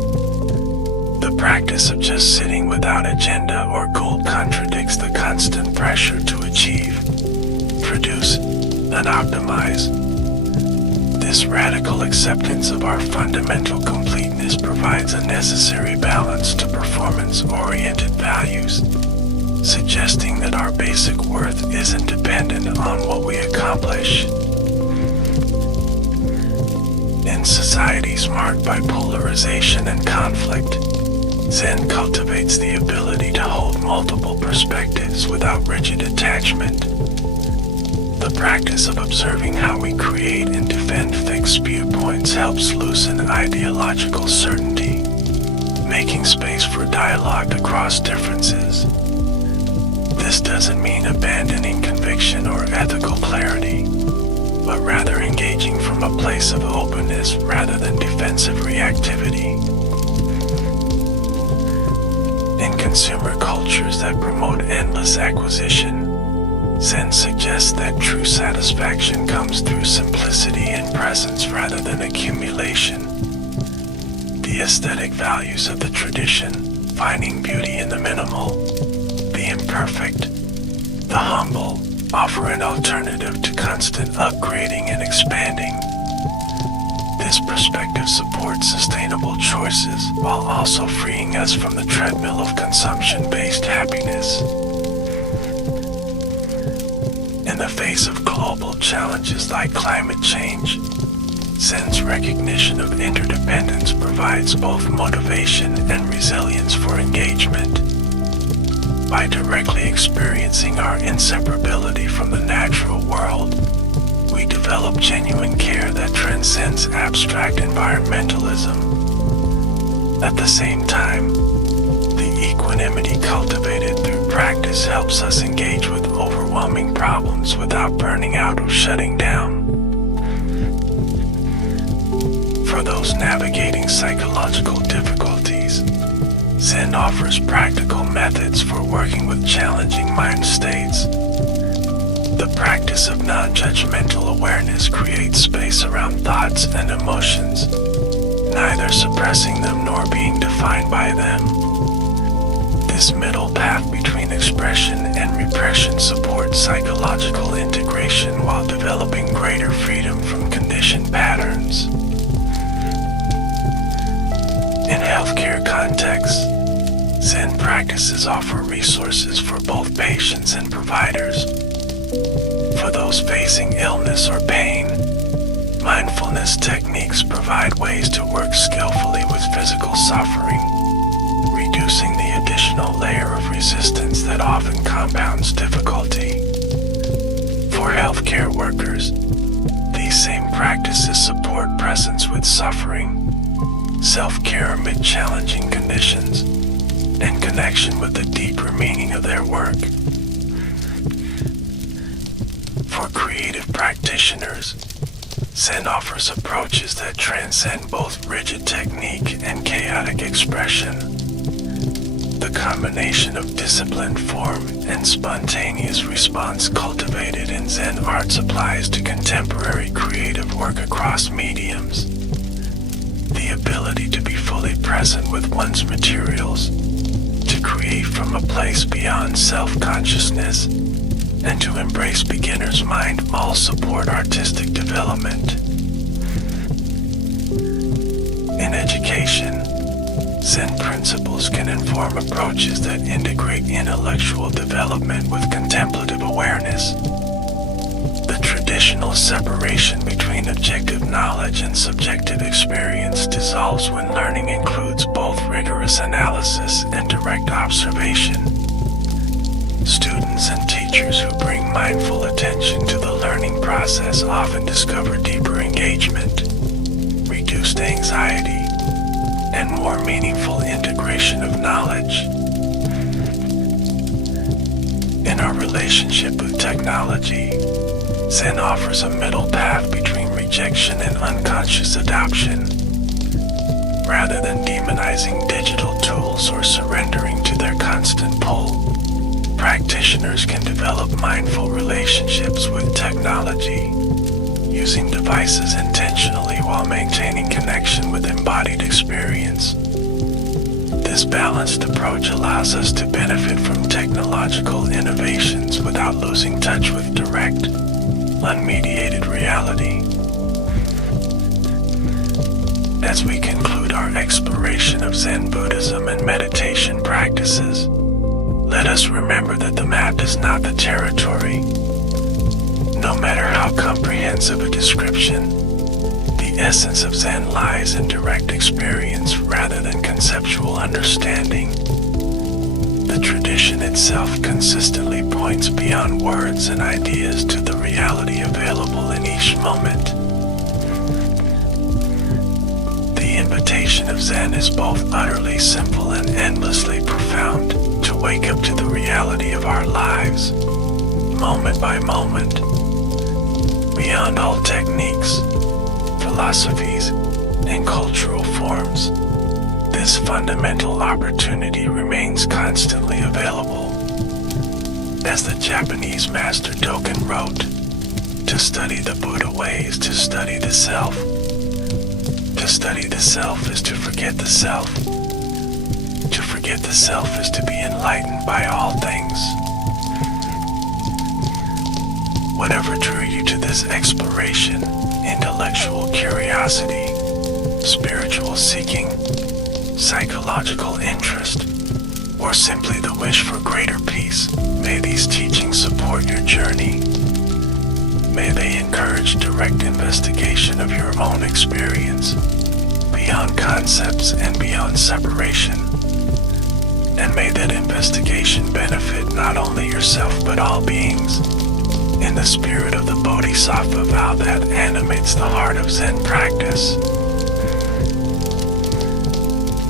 The practice of just sitting without agenda or goal contradicts the constant pressure to achieve, produce, and optimize. This radical acceptance of our fundamental completeness provides a necessary balance to performance-oriented values, suggesting that our basic worth isn't dependent on what we accomplish. In societies marked by polarization and conflict, Zen cultivates the ability to hold multiple perspectives without rigid attachment. The practice of observing how we create and defend fixed viewpoints helps loosen ideological certainty, making space for dialogue across differences. This doesn't mean abandoning conviction or ethical clarity, but rather engaging from a place of openness rather than defensive reactivity. In consumer cultures that promote endless acquisition, Zen suggests that true satisfaction comes through simplicity and presence rather than accumulation. The aesthetic values of the tradition, finding beauty in the minimal, the imperfect, the humble, offer an alternative to constant upgrading and expanding. This perspective supports sustainable choices while also freeing us from the treadmill of consumption-based happiness. In the face of global challenges like climate change, Zen's recognition of interdependence provides both motivation and resilience for engagement. By directly experiencing our inseparability from the natural world, we develop genuine care that transcends abstract environmentalism. At the same time, the equanimity cultivated through practice helps us engage with overwhelming problems without burning out or shutting down. For those navigating psychological difficulties, Zen offers practical methods for working with challenging mind states. The practice of non-judgmental awareness creates space around thoughts and emotions, neither suppressing them nor being defined by them. This middle path between expression and repression supports psychological integration while developing greater freedom from conditioned patterns. In healthcare contexts, Zen practices offer resources for both patients and providers. For those facing illness or pain, mindfulness techniques provide ways to work skillfully with physical suffering, reducing the additional layer of resistance that often compounds difficulty. For healthcare workers, these same practices support presence with suffering, self-care amid challenging conditions, and connection with the deeper meaning of their work. For creative practitioners, Zen offers approaches that transcend both rigid technique and chaotic expression. The combination of disciplined form and spontaneous response cultivated in Zen arts applies to contemporary creative work across mediums. The ability to be fully present with one's materials, to create from a place beyond self-consciousness, and to embrace beginner's mind all support artistic development. In education, Zen principles can inform approaches that integrate intellectual development with contemplative awareness. The traditional separation between objective knowledge and subjective experience dissolves when learning includes both rigorous analysis and direct observation. Students and teachers who bring mindful attention to the learning process often discover deeper engagement, reduced anxiety, and more meaningful integration of knowledge. In our relationship with technology, Zen offers a middle path between rejection and unconscious adoption. Rather than demonizing digital tools or surrendering to their constant pull, practitioners can develop mindful relationships with technology, using devices intentionally while maintaining connection with embodied experience. This balanced approach allows us to benefit from technological innovations without losing touch with direct, unmediated reality. As we conclude our exploration of Zen Buddhism and meditation practices, let us remember that the map is not the territory. No matter how comprehensive a description, the The essence of Zen lies in direct experience rather than conceptual understanding. The tradition itself consistently points beyond words and ideas to the reality available in each moment. The invitation of Zen is both utterly simple and endlessly profound, to wake up to the reality of our lives, moment by moment, beyond all techniques, philosophies, and cultural forms. This fundamental opportunity remains constantly available. As the Japanese master Dogen wrote, to study the Buddha way is to study the self. To study the self is to forget the self. To forget the self is to be enlightened by all things. Whatever drew you to this exploration, intellectual curiosity, spiritual seeking, psychological interest, or simply the wish for greater peace, may these teachings support your journey. May they encourage direct investigation of your own experience, beyond concepts and beyond separation. And may that investigation benefit not only yourself but all beings. In the spirit of the Bodhisattva vow that animates the heart of Zen practice.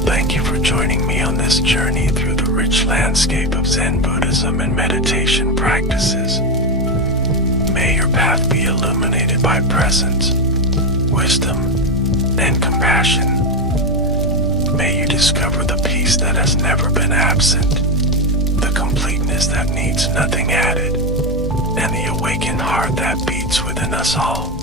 Thank you for joining me on this journey through the rich landscape of Zen Buddhism and meditation practices. May your path be illuminated by presence, wisdom, and compassion. May you discover the peace that has never been absent, the completeness that needs nothing added, and the awakened heart that beats within us all.